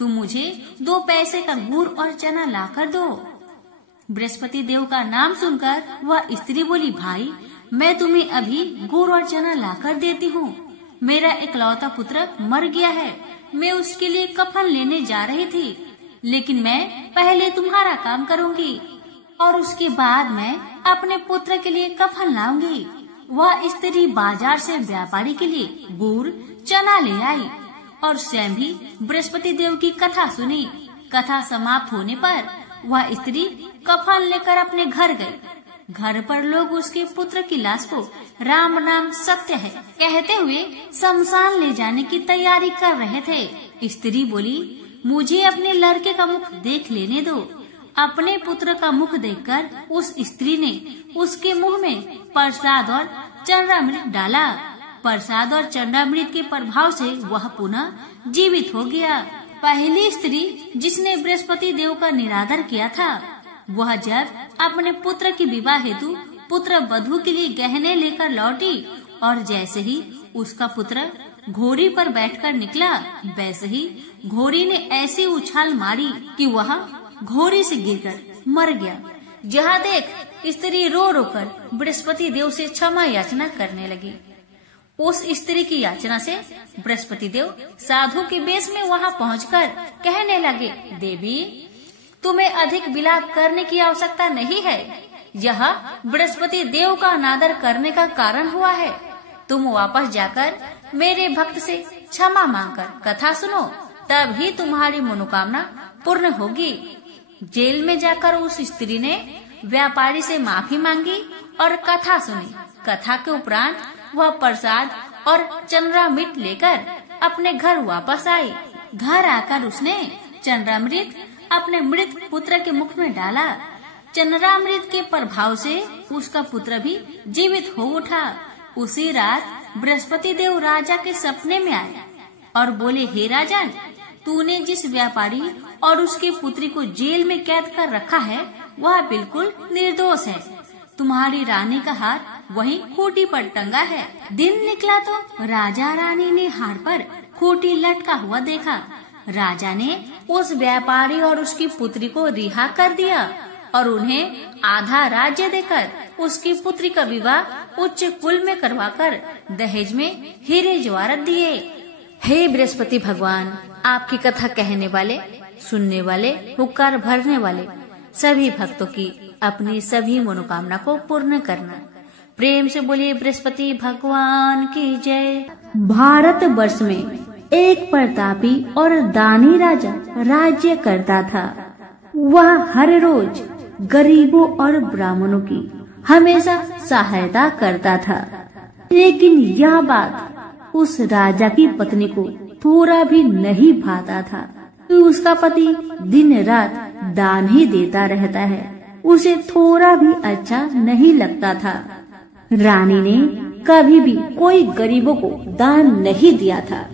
तुम मुझे 2 पैसे का गुड़ और चना लाकर दो। बृहस्पति देव का नाम सुनकर वह स्त्री बोली, भाई, मैं तुम्हें अभी गुड़ और चना लाकर देती हूँ। मेरा इकलौता पुत्र मर गया है, मैं उसके लिए कफन लेने जा रही थी, लेकिन मैं पहले तुम्हारा काम करूँगी और उसके बाद मैं अपने पुत्र के लिए कफन लाऊंगी। वह स्त्री बाजार से व्यापारी के लिए गुड़ चना ले आई और स्वयं भी बृहस्पति देव की कथा सुनी। कथा समाप्त होने पर वह स्त्री कफन लेकर अपने घर गई। घर पर लोग उसके पुत्र की लाश को राम नाम सत्य है कहते हुए शमशान ले जाने की तैयारी कर रहे थे। स्त्री बोली, मुझे अपने लड़के का मुख देख लेने दो। अपने पुत्र का मुख देखकर उस स्त्री ने उसके मुंह में प्रसाद और चरणामृत डाला। प्रसाद और चरणामृत के प्रभाव से वह पुनः जीवित हो गया। पहली स्त्री जिसने बृहस्पति देव का निरादर किया था, वह जब अपने पुत्र की विवाह हेतु पुत्र वधू के लिए गहने लेकर लौटी और जैसे ही उसका पुत्र घोड़ी पर बैठकर निकला, वैसे ही घोड़ी ने ऐसी उछाल मारी कि वह घोड़ी से गिरकर मर गया। जहाँ देख स्त्री रो रो कर बृहस्पति देव से क्षमा याचना करने लगी। उस स्त्री की याचना से बृहस्पति देव साधु के वेश में वहाँ पहुंचकर कहने लगे, देवी, तुम्हें अधिक विलाप करने की आवश्यकता नहीं है। यह बृहस्पति देव का अनादर करने का कारण हुआ है। तुम वापस जाकर मेरे भक्त से क्षमा मांगकर कथा सुनो, तभी तुम्हारी मनोकामना पूर्ण होगी। जेल में जाकर उस स्त्री ने व्यापारी से माफी मांगी और कथा सुनी। कथा के उपरांत वह प्रसाद और चंद्रामृत लेकर अपने घर वापस आई। घर आकर उसने चंद्रामृत अपने मृत पुत्र के मुख में डाला। चंद्रामृत के प्रभाव से उसका पुत्र भी जीवित हो उठा। उसी रात बृहस्पति देव राजा के सपने में आए और बोले, हे राजन, तूने जिस व्यापारी और उसकी पुत्री को जेल में कैद कर रखा है वह बिल्कुल निर्दोष है। तुम्हारी रानी का हार वहीं खूंटी पर टंगा है। दिन निकला तो राजा रानी ने हार पर खूंटी लटका हुआ देखा। राजा ने उस व्यापारी और उसकी पुत्री को रिहा कर दिया और उन्हें आधा राज्य देकर उसकी पुत्री का विवाह उच्च कुल में करवाकर दहेज में हीरे जवाहरात दिए। हे बृहस्पति भगवान, आपकी कथा कहने वाले, सुनने वाले, हुक्कार भरने वाले सभी भक्तों की अपनी सभी मनोकामना को पूर्ण करना। प्रेम से बोलिए बृहस्पति भगवान की जय। भारत वर्ष में एक प्रतापी और दानी राजा राज्य करता था। वह हर रोज गरीबों और ब्राह्मणों की हमेशा सहायता करता था। लेकिन यह बात उस राजा की पत्नी को थोड़ा भी नहीं भाता था कि उसका पति दिन रात दान ही देता रहता है। उसे थोड़ा भी अच्छा नहीं लगता था। रानी ने कभी भी कोई गरीबों को दान नहीं दिया था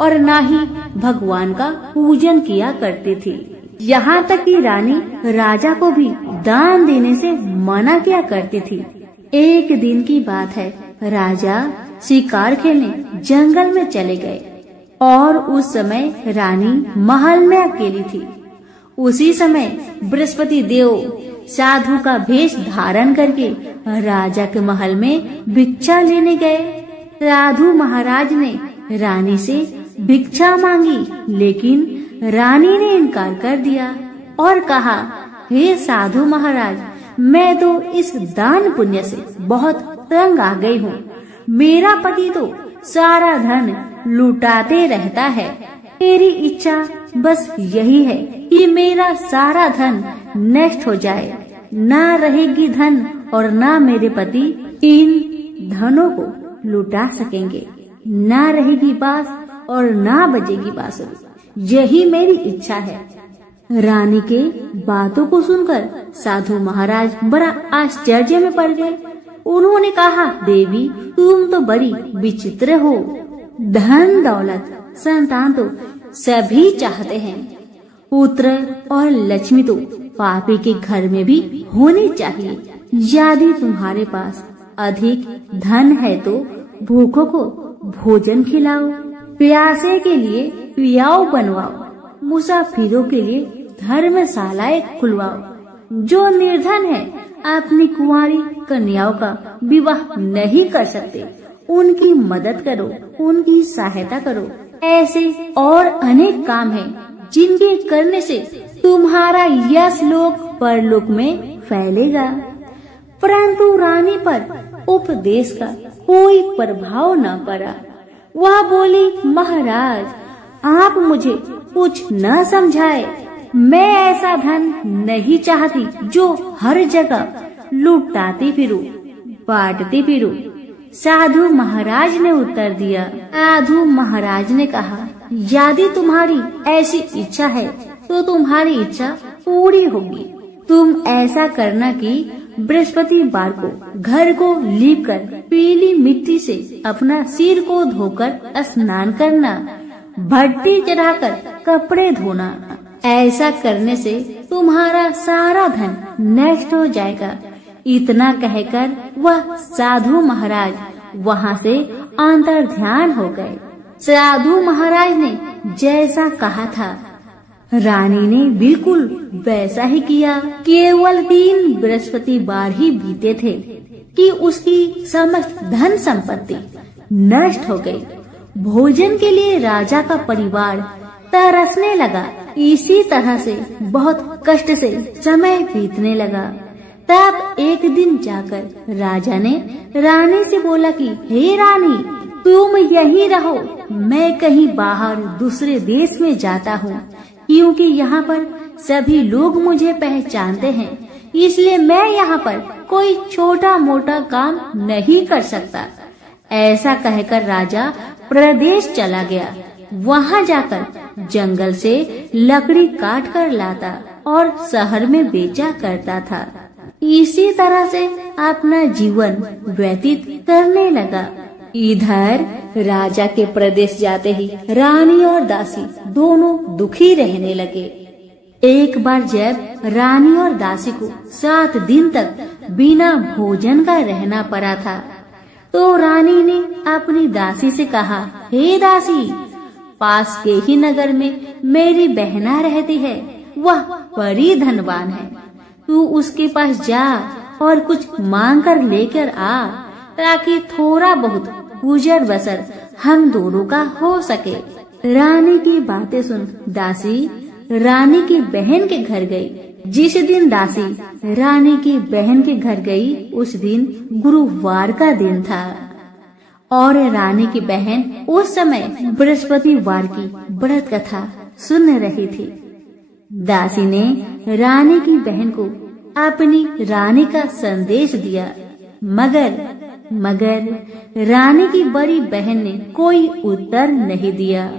और न ही भगवान का पूजन किया करती थी। यहाँ तक कि रानी राजा को भी दान देने से मना किया करती थी। एक दिन की बात है, राजा शिकार खेलने जंगल में चले गए और उस समय रानी महल में अकेली थी। उसी समय बृहस्पति देव साधु का भेष धारण करके राजा के महल में भिक्षा लेने गए। साधु महाराज ने रानी से भिक्षा मांगी, लेकिन रानी ने इनकार कर दिया और कहा, हे साधु महाराज, मैं तो इस दान पुण्य से बहुत तंग आ गई हूँ। मेरा पति तो सारा धन लुटाते रहता है। मेरी इच्छा बस यही है कि मेरा सारा धन नष्ट हो जाए। ना रहेगी धन और ना मेरे पति इन धनों को लुटा सकेंगे। ना रहेगी बांस और ना बजेगी बांसुरी। यही मेरी इच्छा है। रानी के बातों को सुनकर साधु महाराज बड़ा आश्चर्य में पड़ गए। उन्होंने कहा, देवी, तुम तो बड़ी विचित्र हो। धन दौलत संतान तो सभी चाहते हैं। पुत्र और लक्ष्मी तो पापी के घर में भी होनी चाहिए। यदि तुम्हारे पास अधिक धन है तो भूखों को भोजन खिलाओ, प्यासे के लिए पियाओ बनवाओ, मुसाफिरों के लिए धर्मशालाएं खुलवाओ। जो निर्धन है अपनी कुंवारी कन्याओं का विवाह नहीं कर सकते, उनकी मदद करो, उनकी सहायता करो। ऐसे और अनेक काम हैं जिनके करने से तुम्हारा यश लोक परलोक में फैलेगा। परंतु रानी पर उपदेश का कोई प्रभाव न पड़ा। वह बोली, महाराज, आप मुझे कुछ न समझाए। मैं ऐसा धन नहीं चाहती जो हर जगह लुटाती फिरूं, बांटती फिरूं। साधु महाराज ने उत्तर दिया। साधु महाराज ने कहा, यदि तुम्हारी ऐसी इच्छा है तो तुम्हारी इच्छा पूरी होगी। तुम ऐसा करना कि बृहस्पतिवार को घर को लीप कर पीली मिट्टी से अपना सिर को धोकर स्नान करना, भट्टी चढ़ाकर कपड़े धोना। ऐसा करने से तुम्हारा सारा धन नष्ट हो जाएगा। इतना कहकर वह साधु महाराज वहाँ से अंतर ध्यान हो गए। साधु महाराज ने जैसा कहा था, रानी ने बिल्कुल वैसा ही किया। केवल 3 बृहस्पतिवार ही बीते थे कि उसकी समस्त धन संपत्ति नष्ट हो गई। भोजन के लिए राजा का परिवार तरसने लगा। इसी तरह से बहुत कष्ट से समय बीतने लगा। तब एक दिन जाकर राजा ने रानी से बोला कि हे रानी, तुम यहीं रहो, मैं कहीं बाहर दूसरे देश में जाता हूँ, क्योंकि यहाँ पर सभी लोग मुझे पहचानते हैं। इसलिए मैं यहाँ पर कोई छोटा मोटा काम नहीं कर सकता। ऐसा कहकर राजा प्रदेश चला गया। वहाँ जाकर जंगल से लकड़ी काट कर लाता और शहर में बेचा करता था। इसी तरह से अपना जीवन व्यतीत करने लगा। इधर राजा के प्रदेश जाते ही रानी और दासी दोनों दुखी रहने लगे। एक बार जब रानी और दासी को 7 दिन तक बिना भोजन का रहना पड़ा था, तो रानी ने अपनी दासी से कहा, हे दासी, पास के ही नगर में मेरी बहना रहती है, वह बड़ी धनवान है। तू उसके पास जा और कुछ मांग कर लेकर आ, ताकि थोड़ा बहुत गुजर बसर हम दोनों का हो सके। रानी की बातें सुन दासी रानी की बहन के घर गई। जिस दिन दासी रानी की बहन के घर गई, उस दिन गुरुवार का दिन था और रानी की बहन उस समय बृहस्पतिवार की व्रत कथा सुन रही थी। दासी ने रानी की बहन को अपनी रानी का संदेश दिया, मगर रानी की बड़ी बहन ने कोई उत्तर नहीं दिया।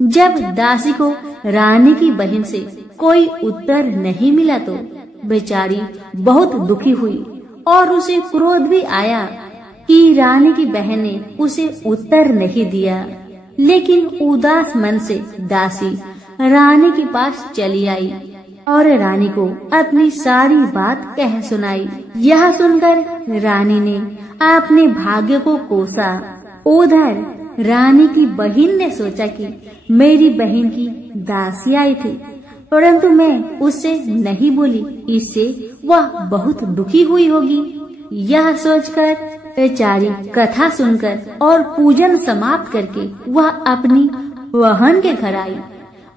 जब दासी को रानी की बहन से कोई उत्तर नहीं मिला तो बेचारी बहुत दुखी हुई और उसे क्रोध भी आया कि रानी की बहन ने उसे उत्तर नहीं दिया। लेकिन उदास मन से दासी रानी के पास चली आई और रानी को अपनी सारी बात कह सुनाई। यह सुनकर रानी ने अपने भाग्य को कोसा। उधर रानी की बहन ने सोचा कि मेरी बहन की दासी आई थी, परंतु मैं उससे नहीं बोली, इससे वह बहुत दुखी हुई होगी। यह सोचकर बेचारी कथा सुनकर और पूजन समाप्त करके वह अपनी बहन के घर आई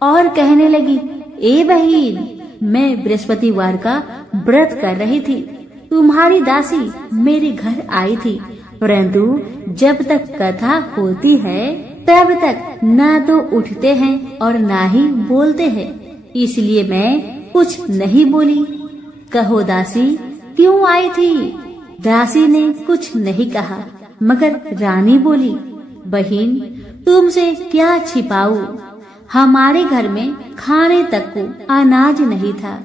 और कहने लगी, ए बहन, मैं बृहस्पतिवार का व्रत कर रही थी। तुम्हारी दासी मेरे घर आई थी, परंतु जब तक कथा होती है तब तक ना तो उठते हैं और ना ही बोलते हैं, इसलिए मैं कुछ नहीं बोली। कहो दासी, क्यों आई थी? दासी ने कुछ नहीं कहा, मगर रानी बोली, बहन, तुमसे क्या छिपाऊं? हमारे घर में खाने तक को अनाज नहीं था।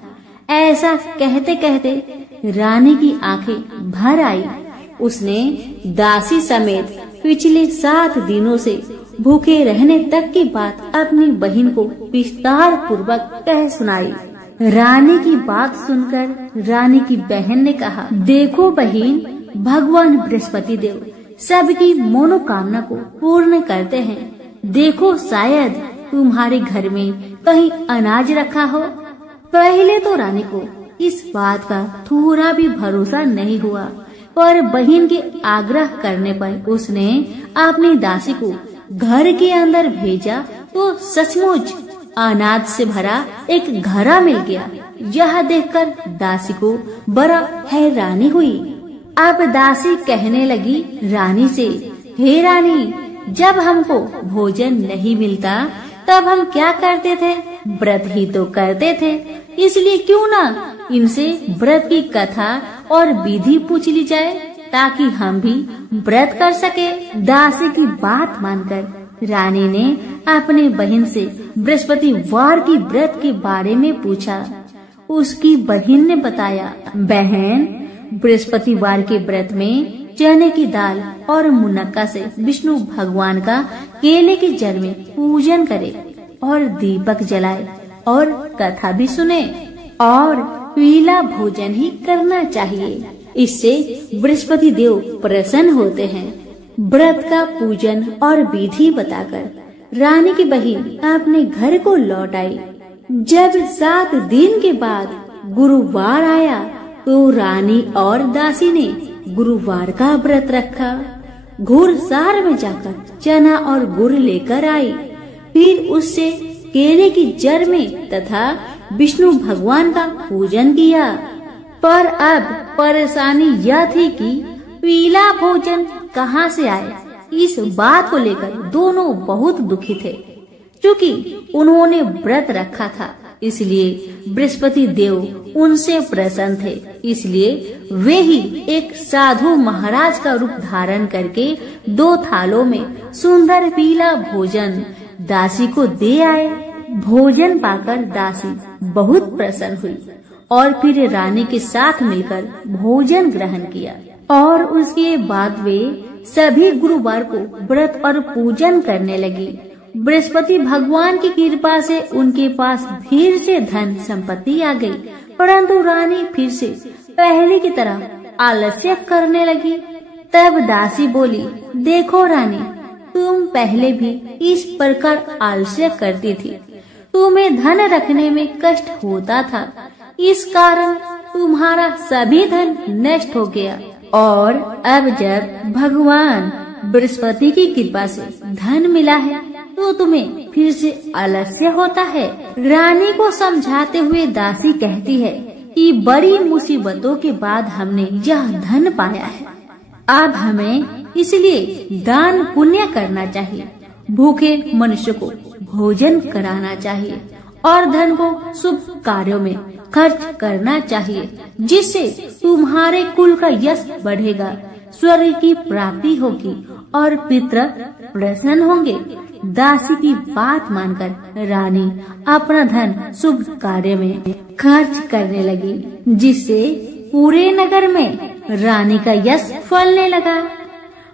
ऐसा कहते कहते रानी की आंखें भर आई। उसने दासी समेत पिछले 7 दिनों से भूखे रहने तक की बात अपनी बहन को विस्तार पूर्वक कह सुनाई। रानी की बात सुनकर रानी की बहन ने कहा, देखो बहन, भगवान बृहस्पति देव सबकी मनोकामना को पूर्ण करते हैं। देखो, शायद तुम्हारे घर में कहीं अनाज रखा हो। पहले तो रानी को इस बात का थोड़ा भी भरोसा नहीं हुआ, पर बहन के आग्रह करने पर उसने अपनी दासी को घर के अंदर भेजा तो सचमुच अनाज से भरा एक घड़ा मिल गया। यह देखकर दासी को बड़ा हैरानी हुई। अब दासी कहने लगी रानी से, हे रानी, जब हमको भोजन नहीं मिलता तब हम क्या करते थे? व्रत ही तो करते थे। इसलिए क्यों ना इनसे व्रत की कथा और विधि पूछ ली जाए, ताकि हम भी व्रत कर सके। दासी की बात मानकर रानी ने अपने बहन से बृहस्पतिवार की व्रत के बारे में पूछा। उसकी बहन ने बताया, बहन, बृहस्पतिवार के व्रत में चने की दाल और मुनक्का से विष्णु भगवान का केले के जड़ में पूजन करे और दीपक जलाए और कथा भी सुने और पीला भोजन ही करना चाहिए। इससे बृहस्पति देव प्रसन्न होते हैं। व्रत का पूजन और विधि बताकर रानी की बहन अपने घर को लौट आई। जब 7 दिन के बाद गुरुवार आया तो रानी और दासी ने गुरुवार का व्रत रखा। घुड़सार में जाकर चना और गुड़ लेकर आई, फिर उससे केले की जड़ में तथा विष्णु भगवान का पूजन किया। पर अब परेशानी यह थी कि पीला भोजन कहाँ से आए। इस बात को लेकर दोनों बहुत दुखी थे, क्योंकि उन्होंने व्रत रखा था इसलिए बृहस्पति देव उनसे प्रसन्न थे। इसलिए वे ही एक साधु महाराज का रूप धारण करके 2 थालों में सुंदर पीला भोजन दासी को दे आए। भोजन पाकर दासी बहुत प्रसन्न हुई और फिर रानी के साथ मिलकर भोजन ग्रहण किया और उसके बाद वे सभी गुरुवार को व्रत और पूजन करने लगी। बृहस्पति भगवान की कृपा से उनके पास फिर से धन संपत्ति आ गई, परंतु रानी फिर से पहले की तरह आलस्य करने लगी। तब दासी बोली, देखो रानी, तुम पहले भी इस प्रकार आलस्य करती थी। तुम्हें धन रखने में कष्ट होता था, इस कारण तुम्हारा सभी धन नष्ट हो गया और अब जब भगवान बृहस्पति की कृपा से धन मिला है तो तुम्हें फिर से आलस्य होता है। रानी को समझाते हुए दासी कहती है कि बड़ी मुसीबतों के बाद हमने यह धन पाया है, अब हमें इसलिए दान पुण्य करना चाहिए, भूखे मनुष्य को भोजन कराना चाहिए और धन को शुभ कार्यों में खर्च करना चाहिए, जिससे तुम्हारे कुल का यश बढ़ेगा, स्वर्ग की प्राप्ति होगी और पितर प्रसन्न होंगे। दासी की बात मानकर रानी अपना धन शुभ कार्य में खर्च करने लगी, जिससे पूरे नगर में रानी का यश फलने लगा।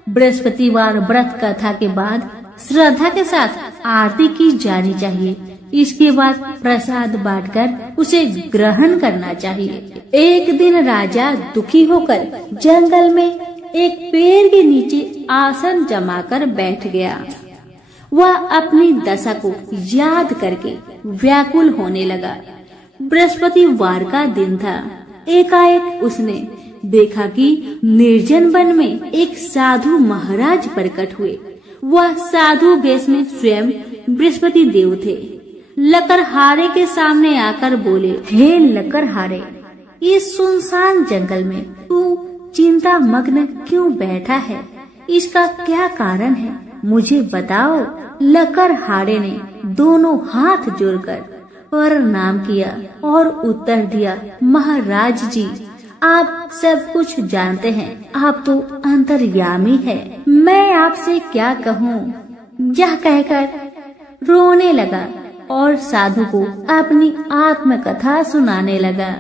बृहस्पतिवार व्रत कथा के बाद श्रद्धा के साथ आरती की जानी चाहिए। इसके बाद प्रसाद बांटकर उसे ग्रहण करना चाहिए। एक दिन राजा दुखी होकर जंगल में एक पेड़ के नीचे आसन जमाकर बैठ गया। वह अपनी दशा को याद करके व्याकुल होने लगा। बृहस्पतिवार का दिन था। एकाएक उसने देखा कि निर्जन वन में एक साधु महाराज प्रकट हुए। वह साधु वेश में स्वयं बृहस्पति देव थे। लकड़हारे के सामने आकर बोले, हे लकड़हारे, इस सुनसान जंगल में तू चिंता मग्न क्यों बैठा है? इसका क्या कारण है, मुझे बताओ। लकड़हारे ने दोनों हाथ जोड़कर प्रणाम किया और उत्तर दिया, महाराज जी, आप सब कुछ जानते हैं, आप तो अंतर्यामी है, मैं आपसे क्या कहूँ। यह कहकर रोने लगा और साधु को अपनी आत्मकथा सुनाने लगा।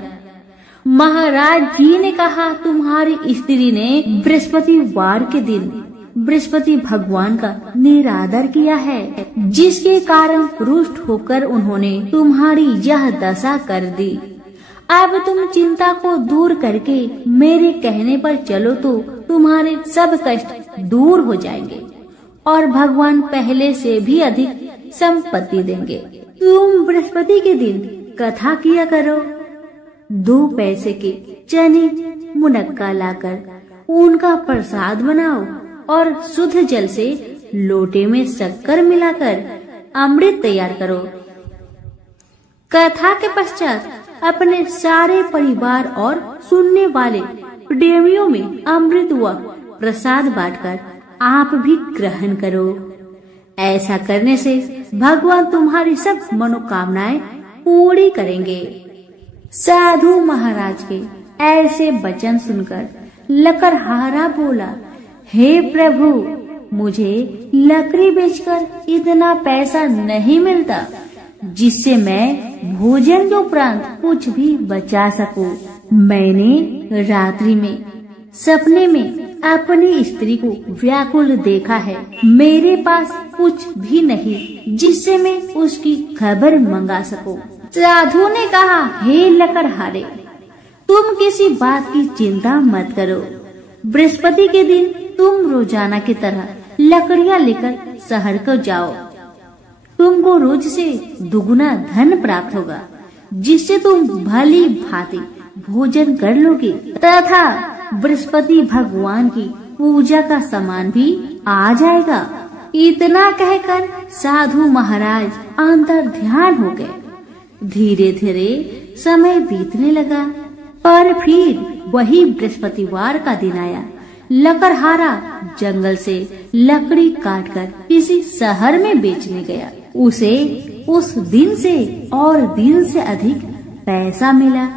महाराज जी ने कहा, तुम्हारी स्त्री ने बृहस्पतिवार के दिन बृहस्पति भगवान का निरादर किया है, जिसके कारण रुष्ट होकर उन्होंने तुम्हारी यह दशा कर दी। अब तुम चिंता को दूर करके मेरे कहने पर चलो तो तुम्हारे सब कष्ट दूर हो जाएंगे और भगवान पहले से भी अधिक संपत्ति देंगे। तुम बृहस्पति के दिन कथा किया करो। 2 पैसे के चने मुनक्का लाकर उनका प्रसाद बनाओ और शुद्ध जल से लोटे में शक्कर मिलाकर अमृत तैयार करो। कथा के पश्चात अपने सारे परिवार और सुनने वाले प्रेमियों में अमृत व प्रसाद बांटकर आप भी ग्रहण करो। ऐसा करने से भगवान तुम्हारी सब मनोकामनाएं पूरी करेंगे। साधु महाराज के ऐसे वचन सुनकर लकड़हारा बोला, हे प्रभु, मुझे लकड़ी बेचकर इतना पैसा नहीं मिलता जिससे मैं भोजन के उपरांत कुछ भी बचा सकूं। मैंने रात्रि में सपने में अपनी स्त्री को व्याकुल देखा है। मेरे पास कुछ भी नहीं जिससे मैं उसकी खबर मंगा सकूं। साधु ने कहा, हे लकड़हारे, तुम किसी बात की चिंता मत करो। बृहस्पति के दिन तुम रोजाना की तरह लकड़ियां लेकर शहर को जाओ। तुमको रोज से दुगुना धन प्राप्त होगा, जिससे तुम भली भांति भोजन कर लोगे तथा बृहस्पति भगवान की पूजा का सामान भी आ जाएगा। इतना कहकर साधु महाराज अंतर ध्यान हो गए। धीरे धीरे समय बीतने लगा, पर फिर वही बृहस्पतिवार का दिन आया। लकड़हारा जंगल से लकड़ी काटकर किसी शहर में बेचने गया। उसे उस दिन से और दिन से अधिक पैसा मिला।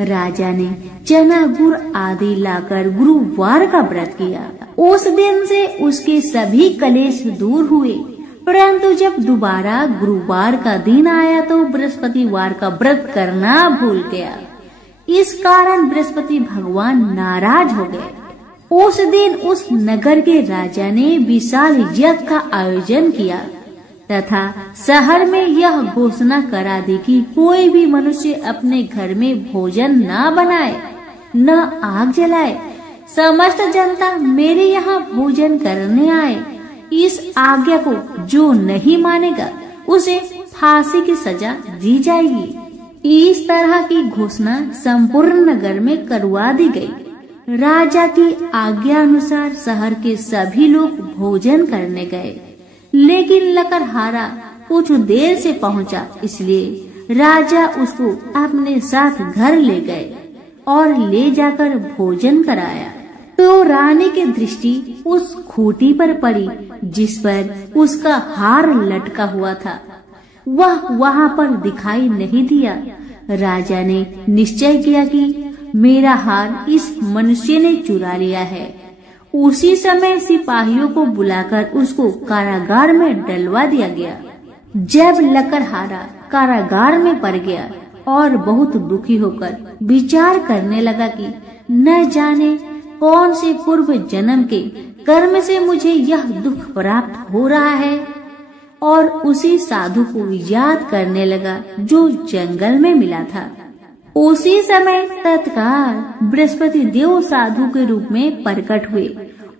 राजा ने चना गुड़ आदि लाकर गुरुवार का व्रत किया। उस दिन से उसके सभी कलेश दूर हुए। परंतु जब दोबारा गुरुवार का दिन आया तो बृहस्पतिवार का व्रत करना भूल गया। इस कारण बृहस्पति भगवान नाराज हो गए। उस दिन उस नगर के राजा ने विशाल यज्ञ का आयोजन किया तथा शहर में यह घोषणा करा दी कि कोई भी मनुष्य अपने घर में भोजन न बनाए, न आग जलाए। समस्त जनता मेरे यहाँ भोजन करने आए। इस आज्ञा को जो नहीं मानेगा उसे फांसी की सजा दी जाएगी। इस तरह की घोषणा संपूर्ण नगर में करवा दी गई। राजा की आज्ञा अनुसार शहर के सभी लोग भोजन करने गए, लेकिन लकड़हारा कुछ देर से पहुंचा, इसलिए राजा उसको अपने साथ घर ले गए और ले जाकर भोजन कराया। तो रानी की दृष्टि उस खूंटी पर पड़ी जिस पर उसका हार लटका हुआ था। वह वहां पर दिखाई नहीं दिया। राजा ने निश्चय किया कि मेरा हार इस मनुष्य ने चुरा लिया है। उसी समय सिपाहियों को बुलाकर उसको कारागार में डलवा दिया गया। जब लकड़हारा कारागार में पड़ गया और बहुत दुखी होकर विचार करने लगा कि न जाने कौन से पूर्व जन्म के कर्म से मुझे यह दुख प्राप्त हो रहा है, और उसी साधु को याद करने लगा जो जंगल में मिला था। उसी समय तत्काल बृहस्पति देव साधु के रूप में प्रकट हुए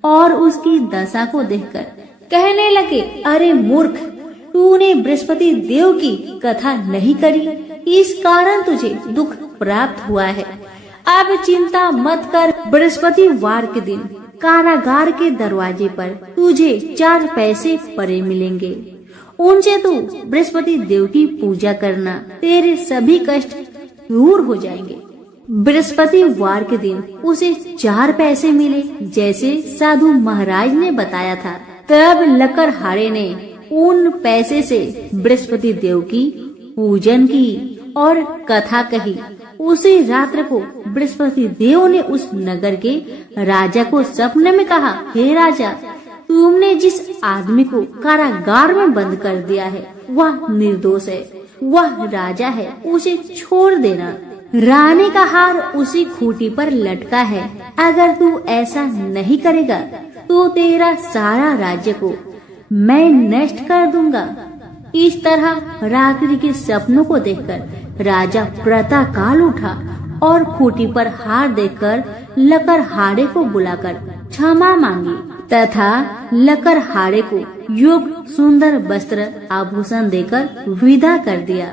और उसकी दशा को देखकर कहने लगे, अरे मूर्ख, तूने बृहस्पति देव की कथा नहीं करी, इस कारण तुझे दुख प्राप्त हुआ है। अब चिंता मत कर, बृहस्पतिवार के दिन कारागार के दरवाजे पर तुझे 4 पैसे पड़े मिलेंगे। उनसे तू बृहस्पति देव की पूजा करना, तेरे सभी कष्ट दूर हो जाएंगे। बृहस्पतिवार के दिन उसे 4 पैसे मिले, जैसे साधु महाराज ने बताया था। तब लकड़हारे ने उन पैसे से बृहस्पति देव की पूजन की और कथा कही। उसी रात्र को बृहस्पति देव ने उस नगर के राजा को सपने में कहा, हे राजा, तुमने जिस आदमी को कारागार में बंद कर दिया है वह निर्दोष है, वह राजा है, उसे छोड़ देना। रानी का हार उसी खूंटी पर लटका है। अगर तू ऐसा नहीं करेगा तो तेरा सारा राज्य को मैं नष्ट कर दूंगा। इस तरह रात्रि के सपनों को देखकर राजा प्रातः काल उठा और खूंटी पर हार देखकर लकड़हारे को बुलाकर क्षमा मांगी तथा लकड़हारे को योग्य सुंदर वस्त्र आभूषण देकर विदा कर दिया।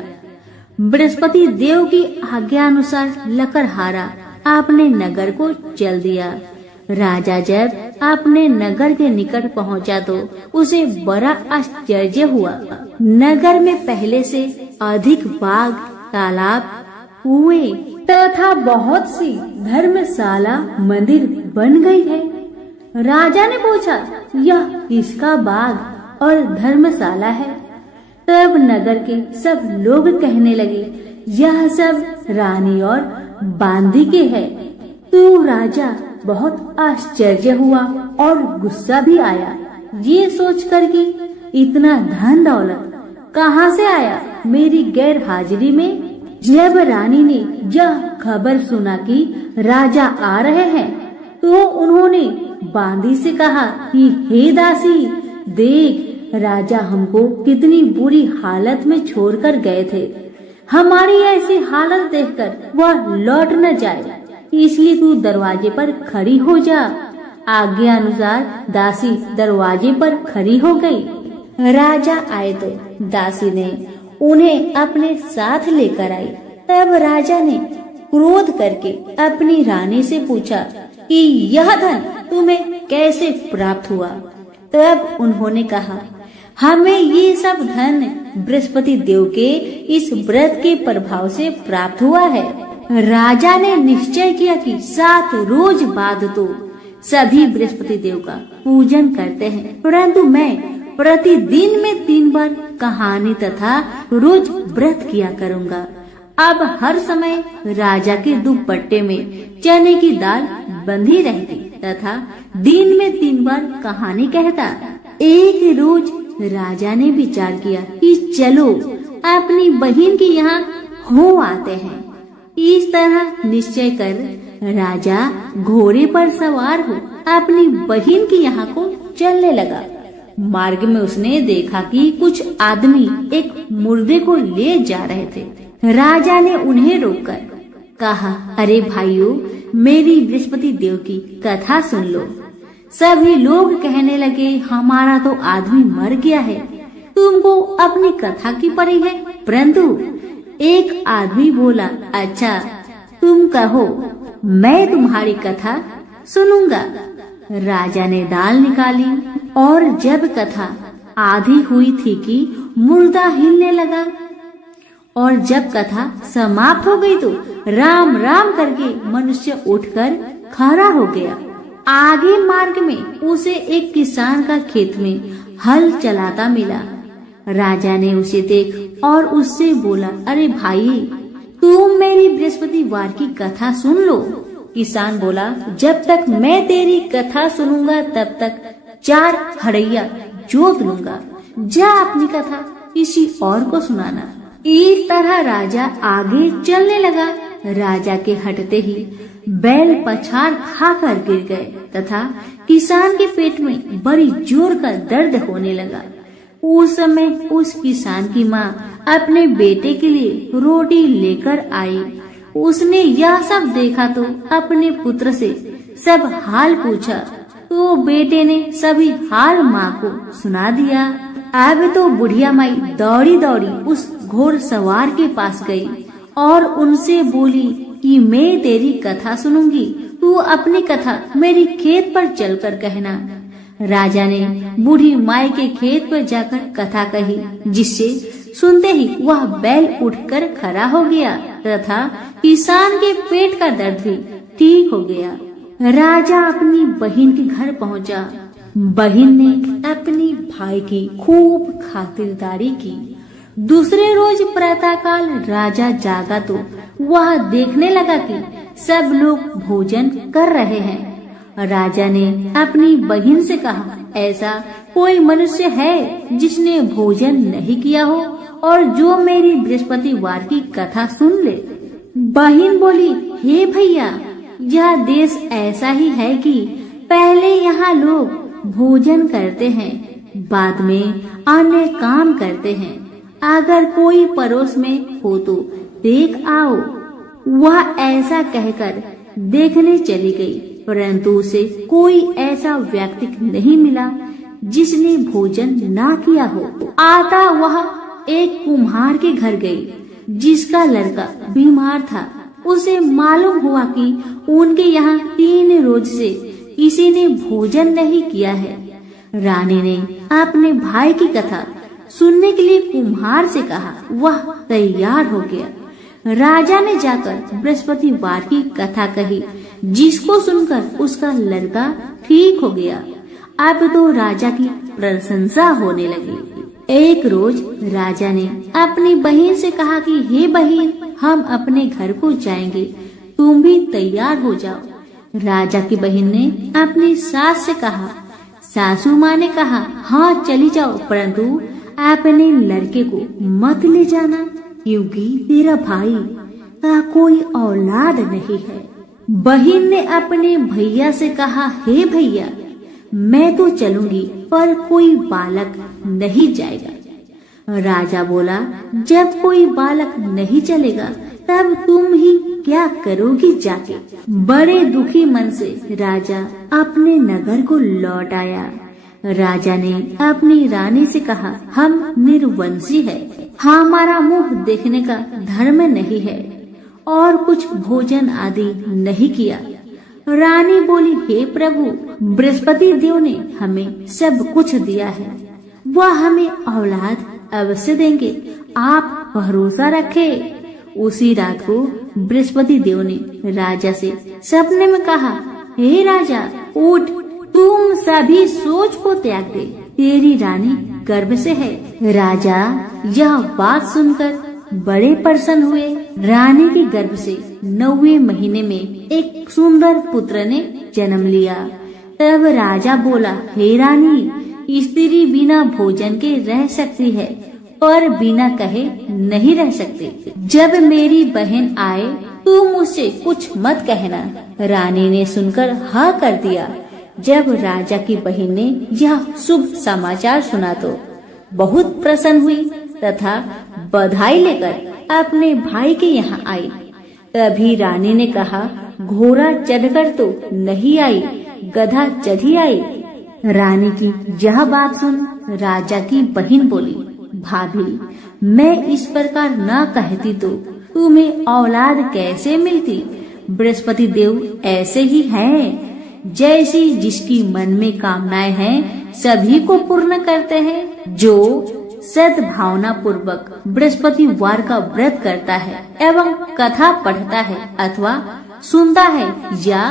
बृहस्पति देव की आज्ञा अनुसार लकड़हारा अपने नगर को चल दिया। राजा जब अपने नगर के निकट पहुंचा तो उसे बड़ा आश्चर्य हुआ। नगर में पहले से अधिक बाग, तालाब, कुएं तथा बहुत सी धर्मशाला, मंदिर बन गई है। राजा ने पूछा, यह किसका बाग और धर्मशाला है? तब नगर के सब लोग कहने लगे, यह सब रानी और बांदी के है। तो राजा बहुत आश्चर्य हुआ और गुस्सा भी आया, ये सोचकर कि इतना धन दौलत कहाँ से आया मेरी गैर हाजिरी में। जब रानी ने यह खबर सुना कि राजा आ रहे हैं तो उन्होंने बांदी से कहा कि हे दासी, देख, राजा हमको कितनी बुरी हालत में छोड़कर गए थे। हमारी ऐसी हालत देखकर वह लौट न जाए, इसलिए तू दरवाजे पर खड़ी हो जा। आज्ञा अनुसार दासी दरवाजे पर खड़ी हो गई। राजा आए तो दासी ने उन्हें अपने साथ लेकर आई। तब राजा ने क्रोध करके अपनी रानी से पूछा कि यह धन तुम्हें कैसे प्राप्त हुआ? तब उन्होंने कहा, हमें ये सब धन बृहस्पति देव के इस व्रत के प्रभाव से प्राप्त हुआ है। राजा ने निश्चय किया कि 7 रोज बाद तो सभी बृहस्पति देव का पूजन करते हैं, परंतु मैं प्रतिदिन में 3 बार कहानी तथा रोज व्रत किया करूँगा। अब हर समय राजा के दुपट्टे में चने की दाल बंधी रहती तथा दिन में 3 बार कहानी कहता। एक रोज राजा ने विचार किया कि चलो अपनी बहन के यहाँ हो आते हैं। इस तरह निश्चय कर राजा घोड़े पर सवार हो अपनी बहन के यहाँ को चलने लगा। मार्ग में उसने देखा कि कुछ आदमी एक मुर्दे को ले जा रहे थे। राजा ने उन्हें रोककर कहा, अरे भाइयों, मेरी बृहस्पति देव की कथा सुन लो। सभी लोग कहने लगे, हमारा तो आदमी मर गया है, तुमको अपनी कथा की पड़ी है। परंतु एक आदमी बोला, अच्छा तुम कहो, मैं तुम्हारी कथा सुनूंगा। राजा ने दाल निकाली और जब कथा आधी हुई थी कि मुर्दा हिलने लगा और जब कथा समाप्त हो गई तो राम राम करके मनुष्य उठकर खड़ा हो गया। आगे मार्ग में उसे एक किसान का खेत में हल चलाता मिला। राजा ने उसे देख और उससे बोला, अरे भाई, तुम मेरी बृहस्पतिवार की कथा सुन लो। किसान बोला, जब तक मैं तेरी कथा सुनूंगा तब तक 4 हड़ैया जोत लूंगा। जा अपनी कथा किसी और को सुनाना। इस तरह राजा आगे चलने लगा। राजा के हटते ही बैल पछाड़ खाकर गिर गए तथा किसान के पेट में बड़ी जोर का दर्द होने लगा। उस समय उस किसान की माँ अपने बेटे के लिए रोटी लेकर आई। उसने यह सब देखा तो अपने पुत्र से सब हाल पूछा, तो बेटे ने सभी हाल माँ को सुना दिया। अब तो बुढ़िया माई दौड़ी दौड़ी उस घोड़ सवार के पास गई और उनसे बोली कि मैं तेरी कथा सुनूंगी, तू अपनी कथा मेरी खेत पर चलकर कहना। राजा ने बूढ़ी माई के खेत पर जाकर कथा कही, जिससे सुनते ही वह बैल उठकर खड़ा हो गया तथा किसान के पेट का दर्द भी ठीक हो गया। राजा अपनी बहन के घर पहुंचा। बहन ने अपनी भाई की खूब खातिरदारी की। दूसरे रोज प्रातःकाल राजा जागा तो वह देखने लगा कि सब लोग भोजन कर रहे हैं। राजा ने अपनी बहन से कहा, ऐसा कोई मनुष्य है जिसने भोजन नहीं किया हो और जो मेरी बृहस्पतिवार की कथा सुन ले। बहन बोली, हे भैया, यह देश ऐसा ही है कि पहले यहाँ लोग भोजन करते हैं, बाद में अन्य काम करते हैं। अगर कोई पड़ोस में हो तो देख आओ। वह ऐसा कहकर देखने चली गई, परंतु उसे कोई ऐसा व्यक्ति नहीं मिला जिसने भोजन ना किया हो। आता वह एक कुम्हार के घर गई, जिसका लड़का बीमार था। उसे मालूम हुआ कि उनके यहाँ 3 रोज से किसी ने भोजन नहीं किया है। रानी ने अपने भाई की कथा सुनने के लिए कुम्हार से कहा। वह तैयार हो गया। राजा ने जाकर बृहस्पतिवार की कथा कही, जिसको सुनकर उसका लड़का ठीक हो गया। अब तो राजा की प्रशंसा होने लगी। एक रोज राजा ने अपनी बहन से कहा कि हे बहन, हम अपने घर को जाएंगे, तुम भी तैयार हो जाओ। राजा की बहन ने अपनी सास से कहा। सासू माँ ने कहा, हाँ चली जाओ, परंतु अपने लड़के को मत ले जाना, क्योंकि तेरा भाई का कोई औलाद नहीं है। बहन ने अपने भैया से कहा, हे भैया, मैं तो चलूंगी पर कोई बालक नहीं जाएगा। राजा बोला, जब कोई बालक नहीं चलेगा तब तुम ही क्या करोगी जाके। बड़े दुखी मन से राजा अपने नगर को लौट आया। राजा ने अपनी रानी से कहा, हम निर्वंशी है, हमारा मुंह देखने का धर्म नहीं है और कुछ भोजन आदि नहीं किया। रानी बोली, हे प्रभु, बृहस्पति देव ने हमें सब कुछ दिया है, वह हमें औलाद अवश्य देंगे, आप भरोसा रखें। उसी रात को बृहस्पति देव ने राजा से सपने में कहा, हे राजा, उठ, तुम सभी सोच को त्याग दे, तेरी रानी गर्भ से है। राजा यह बात सुनकर बड़े प्रसन्न हुए। रानी के गर्भ से 9वें महीने में एक सुंदर पुत्र ने जन्म लिया। तब राजा बोला, हे रानी, स्त्री बिना भोजन के रह सकती है पर बिना कहे नहीं रह सकती। जब मेरी बहन आए तू मुझसे कुछ मत कहना। रानी ने सुनकर हाँ कर दिया। जब राजा की बहन ने यह शुभ समाचार सुना तो बहुत प्रसन्न हुई तथा बधाई लेकर अपने भाई के यहाँ आई। तभी रानी ने कहा, घोड़ा चढ़कर तो नहीं आई, गधा चढ़ी आई। रानी की यह बात सुन राजा की बहन बोली, भाभी, मैं इस प्रकार न कहती तो तुम्हें औलाद कैसे मिलती। बृहस्पति देव ऐसे ही हैं, जैसी जिसकी मन में कामनाएं हैं सभी को पूर्ण करते हैं। जो सद्भावना पूर्वक बृहस्पतिवार का व्रत करता है एवं कथा पढ़ता है अथवा सुनता है या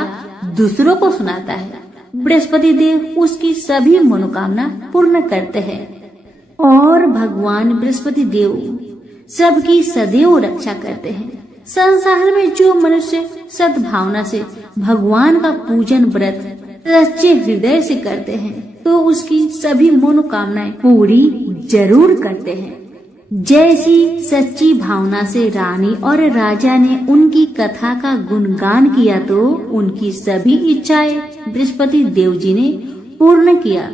दूसरों को सुनाता है, बृहस्पति देव उसकी सभी मनोकामना पूर्ण करते हैं। और भगवान बृहस्पति देव सबकी सदैव रक्षा करते हैं। संसार में जो मनुष्य सद्भावना से भगवान का पूजन व्रत सच्चे हृदय से करते हैं तो उसकी सभी मनोकामनाएं पूरी जरूर करते हैं। जैसी सच्ची भावना से रानी और राजा ने उनकी कथा का गुणगान किया तो उनकी सभी इच्छाएं बृहस्पति देव जी ने पूर्ण किया।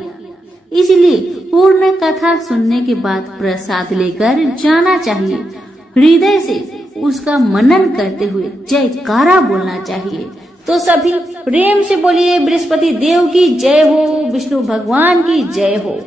इसलिए पूर्ण कथा सुनने के बाद प्रसाद लेकर जाना चाहिए। हृदय से उसका मनन करते हुए जयकारा बोलना चाहिए। तो सभी प्रेम से बोलिए, बृहस्पति देव की जय हो, विष्णु भगवान की जय हो।